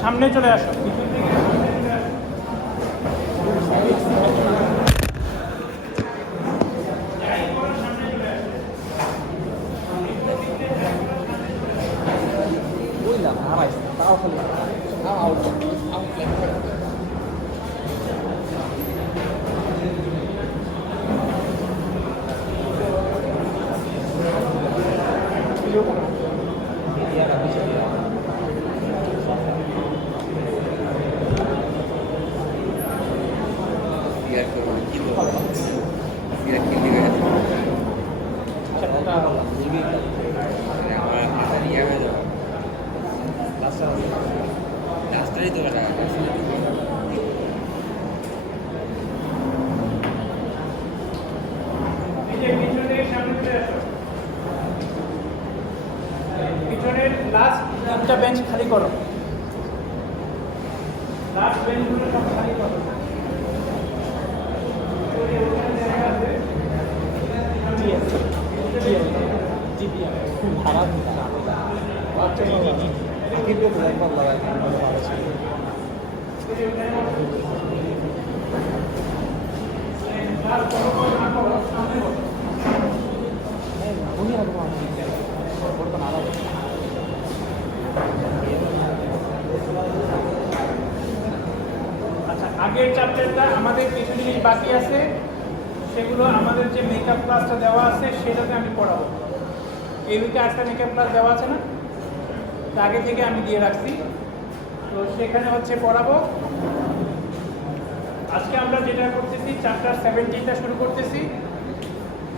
সামনে চলে আসো। পিছনের লাস্ট একটা বেঞ্চ খালি করো, লাস্ট বেঞ্চগুলো সব খালি করো। আচ্ছা, আগের চ্যাপ্টারটা আমাদের কিছু জিনিস বাকি আছে, সেগুলো আমাদের যে মেকআপ ক্লাসটা দেওয়া আছে সেটাতে আমি পড়াবো। এই উইকে আজকে মেকআপ ক্লাস দেওয়া আছে না, আগে থেকে আমি দিয়ে রাখছি, তো সেখানে হচ্ছে পড়াবো। আজকে আমরা যেটা করতেছি চ্যাপ্টার 17টা শুরু করতেছি,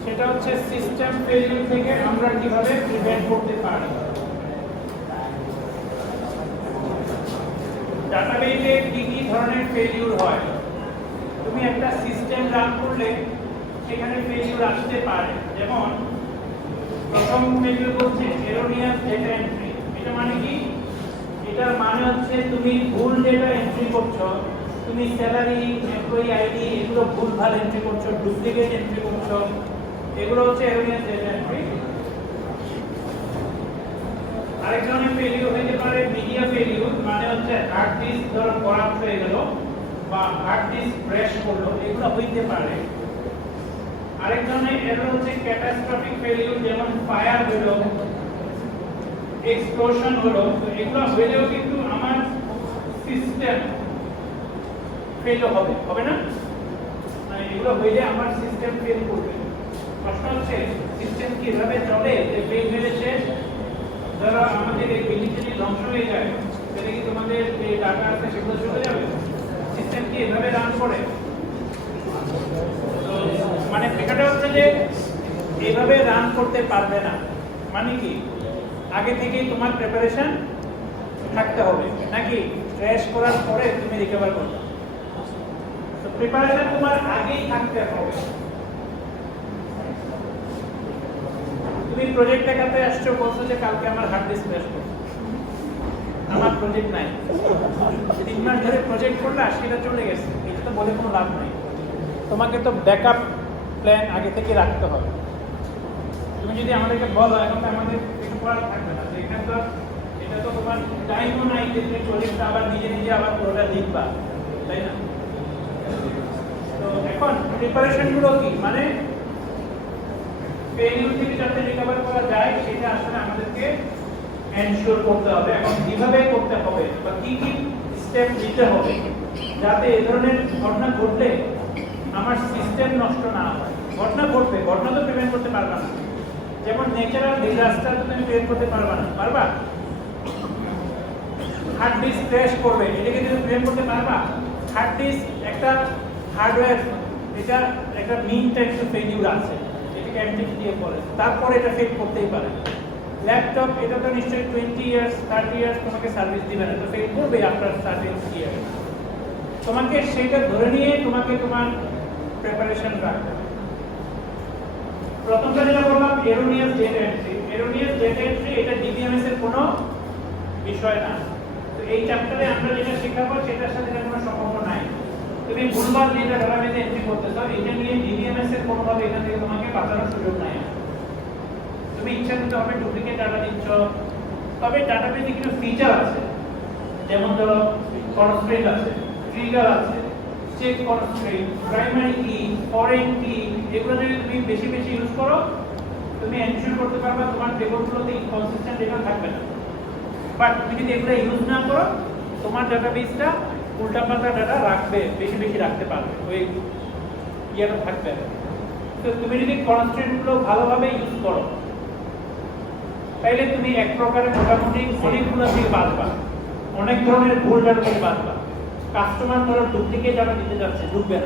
সেটা হচ্ছে সিস্টেম ফেলিউর থেকে আমরা কিভাবে প্রিভেন্ট করতে পারি। ডাটাবেসে কি কি ধরনের ফেলিউর হয়, তুমি একটা সিস্টেম রান করলে সেখানে ফেলিউর আসতে পারে। যেমন প্রথম ফেলিউর হচ্ছে এরোনিয়াস ডেটা এন্ট্রি। এটা মানে কি? এটার মানে হচ্ছে তুমি ভুল ডেটা এন্ট্রি করছো, তুমি স্যালারি, এমপ্লয়ি আইডি এগুলো ভুলভাল এন্ট্রি করছো, ডুপ্লিকেট এন্ট্রি করছো, এগুলো হচ্ছে এরোনিয়াস ডেটা এন্ট্রি। আরেক ধরনের ফেলিউর হতে পারে মিডিয়া ফেলিউর, মানে হচ্ছে হার্ড ডিস্ক ধরো করাপ্ট হয়ে গেল বা হার্ড ডিস্ক ক্র্যাশ করলো, এগুলো হইতে পারে। আরেক ধরনের এরর হচ্ছে ক্যাটাস্ট্রফিক ফেলিউর, যেমন ফায়ার হলো, এক্সপ্লোশন হলো। তো এগুলো হইলেও কিন্তু আমার সিস্টেম ফেল হবে না, মানে এগুলো হইলে আমার সিস্টেম ফেল করবে। প্রশ্ন হচ্ছে সিস্টেম কিভাবে চলে যে ফেল হলে শেষ? ধরো আমাদের এই বিল্ডিং যদি ধ্বংস হয়ে যায়, তাহলে কি তোমাদের যে ডাটা আছে সেগুলো চলে যাবে? সিস্টেম কি এভাবে রান করে? মানে ব্যাপারটা হচ্ছে যে এইভাবে রান করতে পারবে না। মানে কি, আগে থেকেই তোমার প্রিপারেশন থাকতে হবে, নাকি ক্র্যাশ করার পরে তুমি রিকভার করবে? তো প্রিপারেশন তোমার আগেই থাকতে হবে। তুমি প্রজেক্ট দেখাতে আসছো, বলছো যে কালকে আমার হার্ড ডিস্ক ক্র্যাশ করছে, আমার প্রজেক্ট নাই, 3 মাস ধরে প্রজেক্ট করলে সেটা চলে গেছে, এটা তো বলে কোনো লাভ নেই। তোমাকে তো ব্যাকআপ প্ল্যান আগে থেকে রাখতে হবে। তুমি যদি আমাদেরকে বলো এখন তো আমাদের কিছু করার থাকবে না, এখানে তো এটা তো তোমার টাইমও নাই যে তুমি প্রজেক্টটা আবার নিজে নিজে আবার পুরোটা লিখবা, তাই না? তো এখন প্রিপারেশনগুলো কি, মানে ফেলিউর থেকে যাতে রিকভার করা যায় সেটা আসলে আমাদেরকে এনশিওর করতে হবে। এখন কিভাবে করতে হবে বা কি কি স্টেপ নিতে হবে যাতে এই ধরনের ঘটনা ঘটলে আমার সিস্টেম নষ্ট না হয়। ঘটনা ঘটবে, ঘটনা তো প্রিভেন্ট করতে পারবা না। যেমন ন্যাচারাল ডিজাস্টার তো তুমি প্রিভেন্ট করতে পারবা না, পারবা? হার্ড ডিস্ক ক্র্যাশ করবে, এটাকে তুমি প্রিভেন্ট করতে পারবা? হার্ড ডিস্ক একটা হার্ডওয়্যার, এটা একটা মিন টাইপ ফেলিউর আছে, এটাকে এমটিপি দিয়ে বলে, তারপরে এটা ফেল করতেই পারে। ল্যাপটপ, এটা তো নিশ্চয়ই 20 ইয়ার্স 30 ইয়ার্স তোমাকে সার্ভিস দিবে না, তো ফেল করবে আফটার সার্ভিস ইয়ার্স। তোমাকে সেটা ধরে নিয়ে তোমাকে তোমার প্রিপারেশন রাখতে হবে। প্রথমটা যেটা বললাম এরোনিয়াস ডেটা এন্ট্রি। এরোনিয়াস ডেটা এন্ট্রি এটা ডিবিএমএস এর কোনো বিষয় না। তো এই চ্যাপ্টারে আমরা যেটা শেখাবো সেটার সাথে কোনো সম্পর্ক নাই। তুমি ভুলভাল ডেটা ডেটাবেসে এন্ট্রি করতেছো, এটা নিয়ে ডিবিএমএস এর কোনোভাবে এখান থেকে তোমাকে বাঁচানোর সুযোগ নাই। তুমি ইচ্ছা কনসিস্টেন্ট হতে হবে, ডুপ্লিকেট ডাটা দিচ্ছ। তবে ডাটাবেসে কিছু ফিচার আছে, যেমন ধরো কনস্ট্রেন্ট আছে, ট্রিগার আছে, চেক কনস্ট্রেন্ট, প্রাইমারি কি, ফরেন কি, এগুলো যদি তুমি বেশি বেশি ইউজ করো, তুমি এনশিওর করতে পারবে তোমার টেবিলগুলোতে ইনকনসিস্টেন্ট ডেটা থাকবে না। বাট তুমি যদি এগুলো ইউজ না করো, তোমার ডাটাবেসটা উল্টাপাল্টা ডাটা রাখবে, বেশি বেশি রাখতে পারবে, ওই ইয়েটা থাকবে। তো তুমি যদি কনস্ট্রেন্টগুলো ভালোভাবে ইউজ করো, তাইলে তুমি এক প্রকারের মোটামুটি অনেকগুলো থেকে বাঁচবা, অনেক ধরনের ভুল ডাটা থেকে বাঁচবা। কাস্টমার ধরো ডুপ্লিকেট ডাটা দিতে যাচ্ছে, ঢুকবে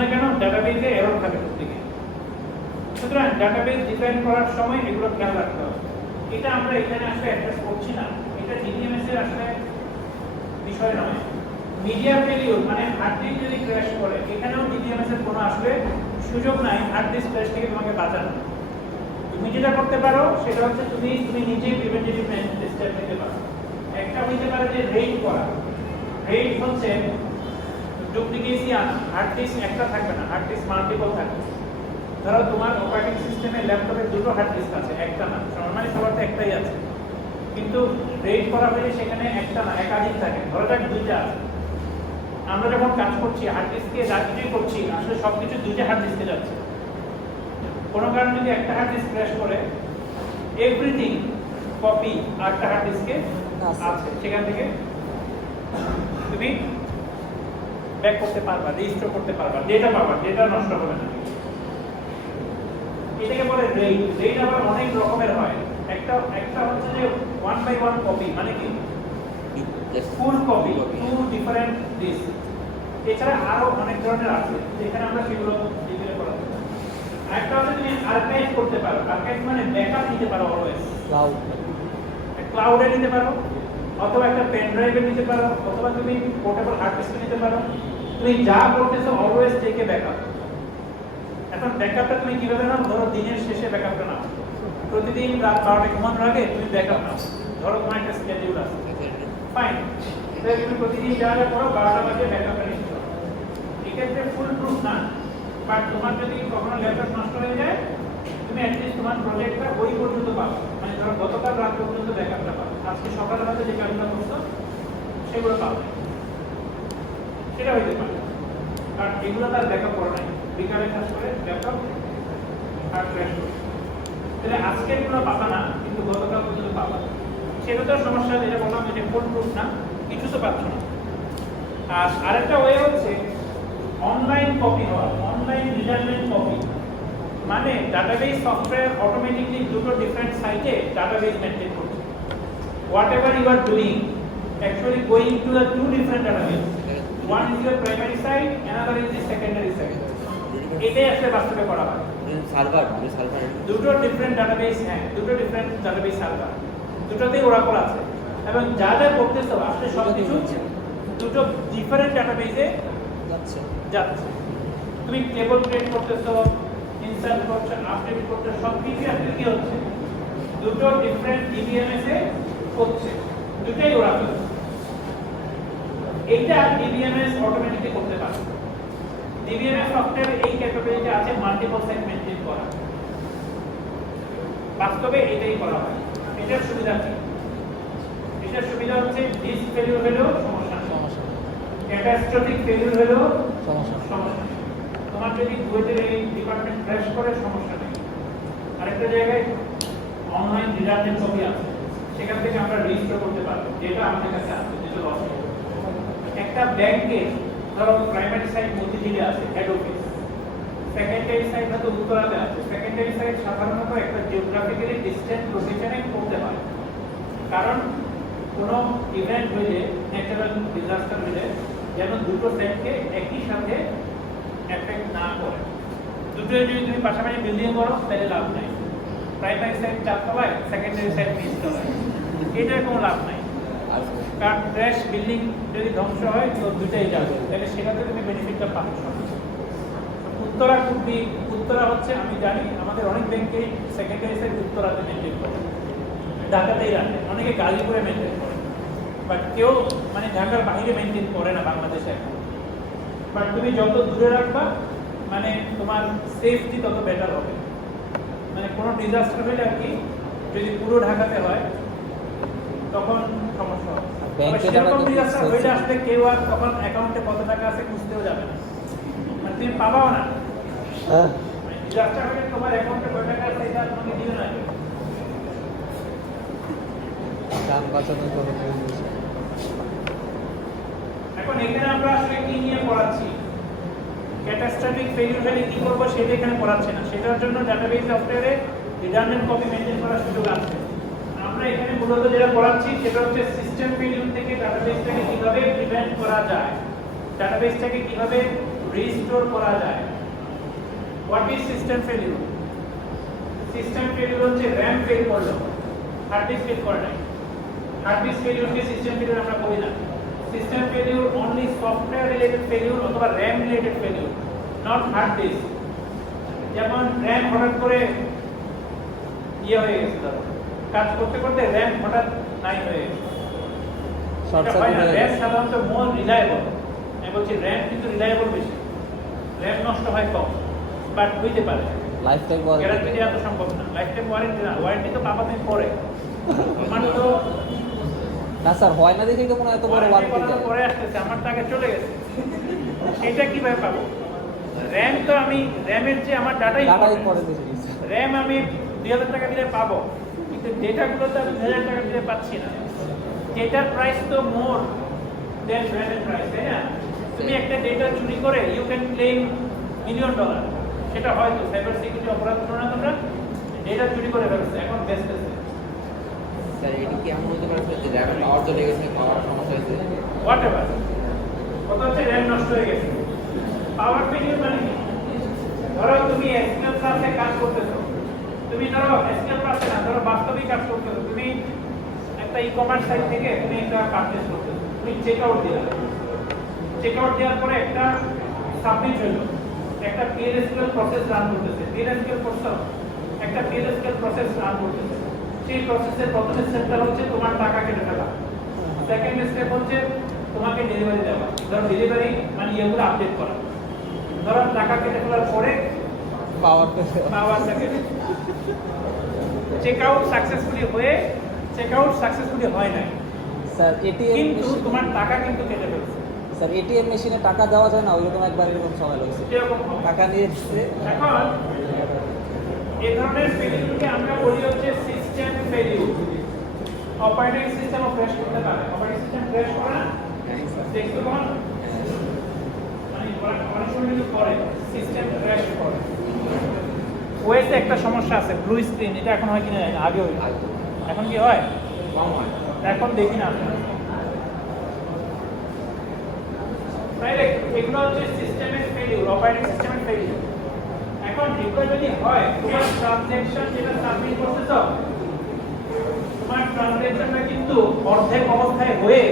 না কেন? ডাটাবেসে এরর থাকে ডুপ্লিকেট। সুতরাং ডাটাবেস ডিজাইন করার সময় এগুলো খেয়াল রাখতে হবে। এটা আমরা এখানে আসলে অ্যাড্রেস করছি না, এটা ডিবিএমএস এর আসলে বিষয় নয়। মিডিয়া ফেলিউর মানে হার্ড ডিস্ক যদি ক্র্যাশ করে, এখানেও ডিবিএমএস এর কোনো আসলে সুযোগ নাই হার্ড ডিস্ক ক্র্যাশ থেকে তোমাকে বাঁচানো। তুমি যেটা করতে পারো সেটা হচ্ছে তুমি নিজেই প্রিভেন্টিভ স্টেপ নিতে পারো। একটা হইতে পারে যে রেট করা। রেট হচ্ছে ডুপ্লিকেসি আনা, হার্ড ডিস্ক একটা থাকবে না, হার্ড ডিস্ক মাল্টিপল থাকবে। ধরো তোমার অপারেটিং সিস্টেমে ল্যাপটপে দুটো হার্ড ডিস্ক আছে, একটা না, নরমালি সবার তো একটাই আছে, কিন্তু রেট করা হলে সেখানে একটা না একাধিক থাকে, ধরো যাক দুইটা আছে। আমরা যখন কাজ করছি হার্ড ডিস্কে যা কিছুই করছি আসলে সবকিছু দুইটা হার্ড ডিস্কে যাচ্ছে। কোনো কারণে যদি একটা হার্ড ডিস্ক ক্র্যাশ করে, এভরিথিং কপি আর একটা হার্ড ডিস্কে আছে, সেখান থেকে তুমি ব্যাক করতে পারবা, রিস্টোর করতে পারবা, ডেটা পাবা, ডেটা নষ্ট হবে না। এটাকে বলে রেট। রেট আবার অনেক রকমের হয়। একটা হচ্ছে যে 1/1 কপি, মানে কি full copy, two different disk. এছাড়া আরো অনেক ধরনের আছে, যেখানে আমরা সেগুলো ডিটেইলে পড়াবো। আরেকটা হচ্ছে তুমি আর্কাইভ করতে পারো। আর্কাইভ মানে ব্যাকআপ নিতে পারো, অলওয়েজ ক্লাউডে নিতে পারো, অথবা একটা পেন ড্রাইভে নিতে পারো, অথবা তুমি পোর্টেবল হার্ড ডিস্কে নিতে পারো। তুমি যা করতেছো অলওয়েজ টেক এ ব্যাকআপ। এখন ব্যাকআপটা তুমি কিভাবে নাও? ধরো দিনের শেষে ব্যাকআপটা নাও, প্রতিদিন রাত 12টায় ঘুমানোর আগে তুমি ব্যাকআপ নাও। ধরো তোমার একটা স্কেডিউল আছে, ফাইন, তাহলে তুমি প্রতিদিন যা যা করো 12টা বাজে ব্যাকআপটা নিচ্ছ। এক্ষেত্রে ফুল প্রুফ না, বাট তোমার যদি কখনো ল্যাপটপ নষ্ট হয়ে যায়, তুমি অ্যাটলিস্ট তোমার প্রজেক্টটা ওই পর্যন্ত পাবে। মানে ধরো গতকাল রাত পর্যন্ত ব্যাকআপটা পাবে, আজকে সকালে রাতে যে কাজগুলো করছো সেগুলো পাবে, সেটা হইতে পারে। আর এগুলো তার ব্যাকআপ করা নাই, বিকালে কাজ করে ল্যাপটপ আর ক্র্যাশ করে, তাহলে আজকের গুলো পাবা না, কিন্তু গতকাল পর্যন্ত পাবা। সেটা তো সমস্যা, যেটা বললাম যে ফুল প্রুফ না, কিছু তো পাচ্ছ না। আর আরেকটা ওয়ে হচ্ছে অনলাইন কপি হওয়া, অনলাইন রিডান্ডেন্ট কপি। মানে ডাটাবেস সফটওয়্যার অটোমেটিকলি দুটো ডিফারেন্ট সাইটে ডাটাবেস মেইনটেইন করছে। Whatever you are doing, actually going to the two different database. One is your primary site, another is the secondary site. এটাই আসলে বাস্তবে করা হয়। সার্ভার দুটো ডিফারেন্ট ডাটাবেস, হ্যাঁ, দুটো ডিফারেন্ট ডাটাবেস সার্ভার, দুটোতেই ওরাকল আছে, এবং যা যা করতেছো আসলে সবকিছু দুটো ডিফারেন্ট ডাটাবেসে যাচ্ছে। তুমি টেবল ক্রিয়েট করতেছো, ইনসার্ট করছো, আপডেট করছো, সবকিছু আসলে কি হচ্ছে? দুটো ডিফারেন্ট ডিবিএমএস এ হচ্ছে, দুটোই ওরাকল। এইটা ডিবিএমএস অটোমেটিকলি করতে পারে। ডিবিএমএস সফটওয়্যার এই ক্যাপাবিলিটি আছে মাল্টিপল সাইট মেইনটেইন করা। বাস্তবে এটাই করা হয়। এটার সুবিধা কি? এটার সুবিধা হচ্ছে ডিস্ক ফেলিউর হলেও সমস্যা নেই, ক্যাটাস্ট্রফিক ফেলিউর হলেও সমস্যা নেই। তোমার যদি কুয়েটের এই ডিপার্টমেন্ট ক্র্যাশ করে, সমস্যা নেই। আরেকটা জায়গায় অনলাইন রিডান্ডেন্ট কপি আছে, সেখান থেকে আমরা রিস্টোর করতে পারবো, যেটা আমাদের কাছে আছে, যেটা লস হবে। একটা ব্যাংকে ধরো প্রাইমারি সাইট মতিঝিলে আছে, হেড অফিস, সেকেন্ডারি সাইট হয়তো উত্তরাতে আছে। সেকেন্ডারি সাইট সাধারণত একটা জিওগ্রাফিক্যালি ডিসটেন্ট লোকেশনে করতে হয়, কারণ কোনো ইভেন্ট হইলে, ন্যাচারাল ডিজাস্টার হইলে যেন দুটো সাইটকে একই সাথে এফেক্ট না করে। দুটো যদি তুমি পাশাপাশি বিল্ডিং করো তাহলে লাভ নাই। প্রাইমারি সাইট চারতলায়, সেকেন্ডারি সাইট নিচতলায়, এটার কোনো লাভ নাই। কারণ ক্র্যাশ বিল্ডিং যদি ধ্বংস হয় তো দুটাই যাবে, তাহলে সেটাতে তুমি বেনিফিটটা পাচ্ছ। উত্তরা খুবই, উত্তরা হচ্ছে আমি জানি আমাদের অনেক ব্যাংকে সেকেন্ডারি সাইট উত্তরাতে মেনটেন করে, ঢাকাতেই রাখে, অনেকে গাজীপুরে মেনটেন করে, বাট কেউ মানে ঢাকার বাইরে মেনটেন করে না বাংলাদেশে এখন। বাট তুমি যত দূরে রাখবা, মানে তোমার সেফটি তত বেটার হবে। মানে কোনো ডিজাস্টার হলে আর কি যদি পুরো ঢাকাতে হয় তখন সমস্যা হবে। সেরকম ডিজাস্টার হইলে আসলে কেউ আর তখন অ্যাকাউন্টে কত টাকা আছে খুঁজতেও যাবে না, মানে তুমি পাবাও না। ডিজাস্টার হলে তোমার অ্যাকাউন্টে কত টাকা আছে এটা তোমাকে দিবে না। এখন এখানে আমরা আসলে কি নিয়ে পড়াচ্ছি, ক্যাটাস্ট্রফিক ফেলিউর হলে কি করব সেটা এখানে পড়াচ্ছে না, সেটার জন্য ডাটাবেস সফটওয়্যারে রিডান্ডেন্ট কপি মেইনটেইন করার সুযোগ আছে। আমরা এখানে মূলত যেটা পড়াচ্ছি সেটা হচ্ছে সিস্টেম ফেলিউর থেকে ডাটাবেসটাকে কিভাবে প্রিভেন্ট করা যায়, ডাটাবেসটাকে কিভাবে রিস্টোর করা যায়। What is system failure? System failure হচ্ছে র‍্যাম ফেল করলো, হার্ড ডিস্ক ফেল করে নাই। হার্ড ডিস্ক ফেলিউরকে সিস্টেম ফেলিউর আমরা বলি না। System failure only software related failure অথবা RAM related failure, not hard disk. যেমন র‍্যাম হঠাৎ করে ইয়ে হয়ে গেছে, ধরো কাজ করতে করতে র‍্যাম হঠাৎ নাই হয়ে গেছে, র‍্যাম সাধারণত মোর রিলায়েবল। আমি বলছি র‍্যাম কিন্তু রিলায়েবল বেশি, র‍্যাম নষ্ট হয় কম, বাট হইতে পারে। লাইফ টাইম গ্যারান্টি দেওয়া তো সম্ভব না, লাইফ টাইম ওয়ারেন্টি না, ওয়ারেন্টি তো পাবা তুমি পরে। মানে তো না স্যার, হয় না দেখেই তো মনে হয় এত বড় ওয়ারেন্টি দেয়। পরে আসতেছে, আমার তো আগে চলে গেছে, সেটা কিভাবে পাবো? র‍্যাম তো আমি র‍্যামের যে আমার ডাটাই পরে র‍্যাম আমি 2000 টাকা দিলে পাবো, কিন্তু ডেটাগুলো তো আমি 2000 টাকা দিলে পাচ্ছি না। ডেটার প্রাইস তো মোর দেন র‍্যামের প্রাইস, তাই না? তুমি একটা ডেটা চুরি করে ইউ ক্যান ক্লেম $1 মিলিয়ন, সেটা হয়তো সাইবার সিকিউরিটি অপরাধ করো না তোমরা, ডেটা চুরি করে ফেলছে, এখন বেচতেছে। স্যার এটা কি এমন হতে পারে যে র‍্যাম পাওয়ার চলে গেছে, পাওয়ার সমস্যা হয়েছে, হোয়াটএভার, কত হচ্ছে র‍্যাম নষ্ট হয়ে গেছে। পাওয়ার ফেলিউর মানে কি? ধরো তুমি এসকিউএল ক্লাসে কাজ করতেছো, তুমি ধরো এসকিউএল ক্লাসে না, ধরো বাস্তবিক কাজ করতেছো, তুমি একটা ই-কমার্স সাইট থেকে তুমি একটা পারচেজ করতেছো, তুমি চেক আউট দিলা, চেক আউট দেওয়ার পরে একটা সাবমিট হলো, একটা PLSQL প্রসেস রান করতেছে, PLSQL প্রসেস একটা PLSQL প্রসেস রান করতেছে। সেই প্রসেসের প্রথম স্টেপটা হচ্ছে তোমার টাকা কেটে ফেলা, সেকেন্ড স্টেপ হচ্ছে তোমাকে ডেলিভারি দেওয়া। ধরো ডেলিভারি মানে এগুলো আপডেট করা, ধরো টাকা কেটে ফেলার পরে পাওয়ারটাকে চেক আউট সাকসেসফুলি হয়ে চেক আউট সাকসেসফুলি হয় নাই স্যার। এটিএম কিন্তু তোমার টাকা কিন্তু কেটে ফেলছে। স্যার এটিএম মেশিনে টাকা দেওয়া যায় না, ওইরকম একবার এরকম সময় লাগছে, এরকম টাকা নিয়ে এসছে। এখন এই ধরনের ফেলিউরকে আমরা বলি হচ্ছে সিস্টেম ফেলিউর। অপারেটিং সিস্টেমও ক্র্যাশ করতে পারে, অপারেটিং সিস্টেম ক্র্যাশ করে না, দেখতে পান মানে অনেক সময় কিন্তু করে সিস্টেম ক্র্যাশ করে। ওএসে একটা সমস্যা আছে, ব্লু স্ক্রিন, এটা এখন হয় কিনা জানি না, আগে হইতো, এখন কি হয়? কম হয়। এখন দেখি না ডাইরেক্ট। এগুলো হচ্ছে সিস্টেমের ফেলিউর, অপারেটিং সিস্টেমের ফেলিউর। এখন এগুলো যদি হয়, তোমার ট্রানজ্যাকশন যেটা সাবমিট করতে তো, তোমার ট্রানজ্যাকশনটা কিন্তু অর্ধেক অবস্থায় হয়ে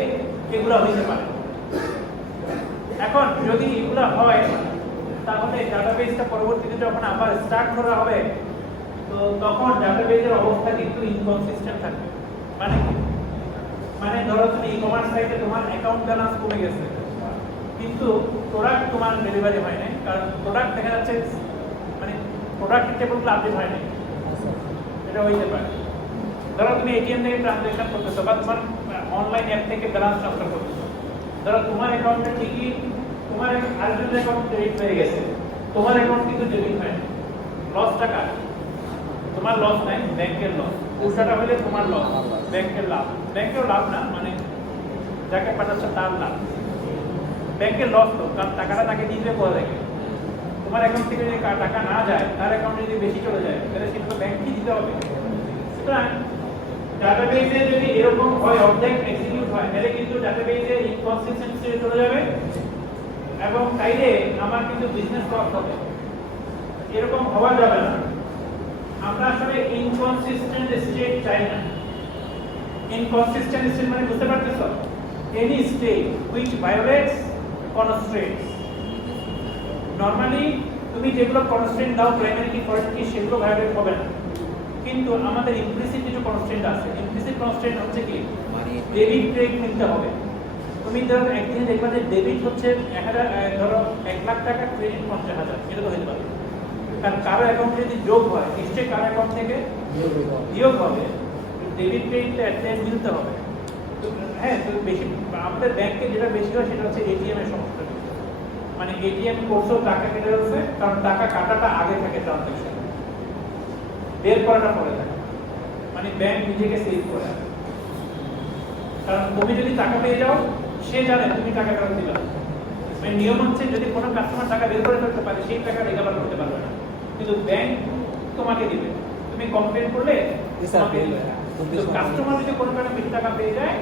এগুলো হইতে পারে। এখন যদি এগুলো হয় তাহলে ডাটাবেসটা পরবর্তীতে যখন আবার স্টার্ট করা হবে, তো তখন ডাটাবেসের অবস্থা কিন্তু ইনকনসিস্টেন্ট থাকবে। মানে কি? মানে ধরো তুমি ই-কমার্স সাইটে তোমার অ্যাকাউন্ট ব্যালেন্স কমে গেছে, কিন্তু প্রোডাক্ট তোমার ডেলিভারি হয় নাই, কারণ প্রোডাক্ট দেখা যাচ্ছে মানে প্রোডাক্ট টেবলগুলো আপডেট হয় নাই। এটা হইতে পারে। ধরো তুমি এটিএম থেকে ট্রানজ্যাকশন করতেছো বা তোমার অনলাইন অ্যাপ থেকে ব্যালেন্স ট্রান্সফার করতেছো, ধরো তোমার অ্যাকাউন্টে ঠিকই তোমার আরেকজনের অ্যাকাউন্ট ক্রেডিট হয়ে গেছে, তোমার অ্যাকাউন্ট কিন্তু ডেবিট হয় না, লস টাকা, তোমার লস নাই, ব্যাংকের লস। উল্টাটা হলে তোমার লস, ব্যাংকের লাভ। ব্যাংকের লাভ না, মানে যাকে পাঠাচ্ছে তার লাভ। ব্যাংকের লস তো, কারণ টাকাটা তাকে দিতে পড়ে থাকে। তোমার অ্যাকাউন্ট থেকে যদি টাকা না যায়, তার অ্যাকাউন্টে যদি বেশি চলে যায়, তাহলে সেটা তো ব্যাংকই দিতে হবে। সুতরাং ডাটাবেসে যদি এরকম হয়, অর্ধেক এক্সিকিউট হয়, তাহলে কিন্তু ডাটাবেসে ইনকনসিস্টেন্সি চলে যাবে এবং তাইলে আমার কিন্তু বিজনেস লস হবে। এরকম হওয়া যাবে না। আমরা আসলে ইনকনসিস্টেন্ট স্টেট চাই না। ইনকনসিস্টেন্ট স্টেট মানে বুঝতে পারতেছো? Any state which violates constraints. Normally তুমি যেগুলো কনস্ট্রেন্ট দাও প্রাইমারি কি ফরেন কি সেগুলো ভায়োলেট হবে না, কিন্তু আমাদের ইমপ্লিসিট কিছু কনস্ট্রেন্ট আছে। ইমপ্লিসিট কনস্ট্রেন্ট হচ্ছে কি, ডেবিট ক্রেডিট মিলতে হবে। তুমি ধরো একদিনে দেখবা যে ডেবিট হচ্ছে ধরো 1 লাখ টাকা, ক্রেডিট 50,000, এটা তো হতে পারে। কারণ কারো অ্যাকাউন্ট যদি যোগ হয় নিশ্চয়ই কারো অ্যাকাউন্ট থেকে বিয়োগ হবে, ডেবিট ক্রেডিট অ্যাট মিলতে হবে। তো হ্যাঁ, তো বেশি আমাদের ব্যাংকে যেটা বেশি হয় সেটা হচ্ছে এটিএম এর সমস্যা। মানে এটিএম করছেও টাকা কেটে যাচ্ছে, কারণ টাকা কাটাটা আগে থাকে ট্রানজাকশন, বের করাটা পরে থাকে। মানে ব্যাংক নিজেকে সেভ করে, কারণ তুমি যদি টাকা পেয়ে যাও সে জানে তুমি টাকা ফেরত দিবা। মানে নিয়ম হচ্ছে যদি কোনো কাস্টমার টাকা বের করে ফেলতে পারে সেই টাকা রিকভার করতে পারবে না, কিন্তু ব্যাংক তোমাকে দিবে। তুমি কমপ্লেন করলে তোমাকে দিবে। কাস্টমার যদি কোনো কারণে বেশি টাকা পেয়ে যায়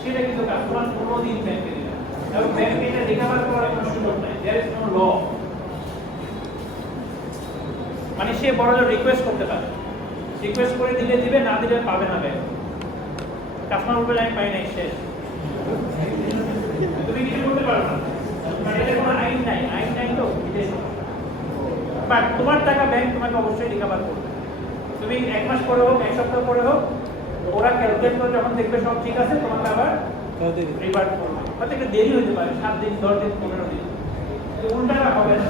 সেটা কিন্তু কাস্টমার কোনোদিন ব্যাংকে দিবে না, এবং ব্যাংকে এটা রিকভার করার কোনো সুযোগ নাই। There is no law. মানে সে বড় রিকোয়েস্ট করতে পারে, রিকোয়েস্ট করে দিলে দিবে, না দিলে পাবে না ব্যাংক। কাস্টমার বলবে আমি পাই নাই, শেষ। তুমি কিছু করতে পারো না, মানে এটা কোনো আইন নাই, আইন নাই তো এটাই সমস্যা। বাট তোমার টাকা ব্যাংক তোমাকে অবশ্যই রিকভার করবে। তুমি 1 মাস পরে হোক, 1 সপ্তাহ পরে হোক, ওরা ক্যালকুলেট করে যখন দেখবে সব ঠিক আছে তোমাকে আবার রিভার্ট করবে। হয়তো একটু দেরি হতে পারে, 7 দিন, 10 দিন, 15 দিন, উল্টাটা হবে না।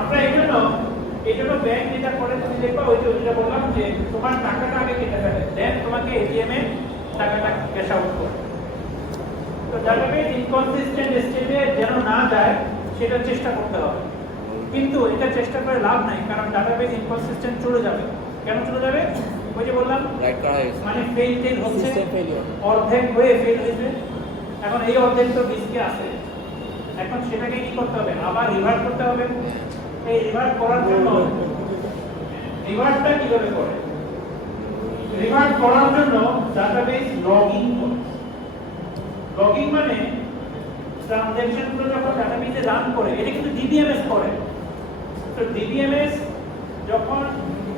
আমরা এই জন্য ব্যাংক যেটা করে তুমি দেখবা, ওই যেটা বললাম যে তোমার টাকাটা আগে কেটে ফেলে, দেন তোমাকে এটিএম এ টাকাটা ক্যাশ আউট করে। তো ডাটাবেস ইনকনসিস্টেন্ট স্টেটে যেন না যায় সেটা চেষ্টা করতে হবে, কিন্তু এটা চেষ্টা করে লাভ নাই, কারণ ডাটাবেস ইনকনসিস্টেন্ট চলে যাবে। কেন চলে যাবে? ওই যে বললাম রাইট করা হয়েছে, মানে ফেল হচ্ছে, অর্ধেক হয়ে ফেল হয়েছে, এখন এই অর্ধেক তো ডিস্কে আছে, এখন সেটাকে কি করতে হবে? আবার রিভার্ট করতে হবে। এই রিভার্ট করার জন্য রিভার্টটা কিভাবে করে? রিভার্ট করার জন্য ডাটাবেস লগইন করে। লগইন মানে ট্রানজাকশনগুলো যখন ডাটাবেসে রান করে, এটা কিন্তু ডিবিএমএস করে। তো ডিবিএমএস যখন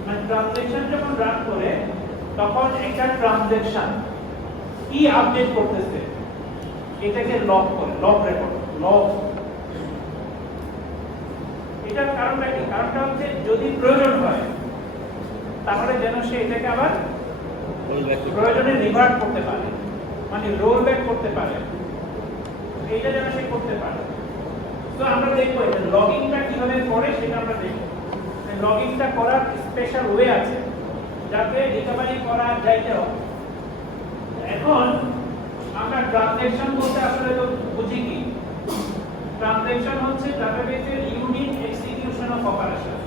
মানে ট্রানজাকশন যখন রান করে তখন একটা ট্রানজাকশন কি আপডেট করতেছে এটাকে লগ করে, লগ রেকর্ড, লগ। এটার কারণটা কি? কারণটা হচ্ছে যদি প্রয়োজন হয় তাহলে যেন সে এটাকে আবার প্রয়োজনে রিভার্ট করতে পারে, মানে রোল ব্যাক করতে পারে, এইটা যেন সে করতে পারে। তো আমরা দেখবো এটা লগইনটা কিভাবে করে সেটা আমরা দেখবো। লগইনটা করার স্পেশাল ওয়ে আছে যাতে রিকভারি করা যাইতে হবে। এখন আমরা ট্রানজাকশন বলতে আসলে তো বুঝি কি? ট্রানজাকশন হচ্ছে ডাটাবেসের ইউনিট এক্সিকিউশন অফ অপারেশন।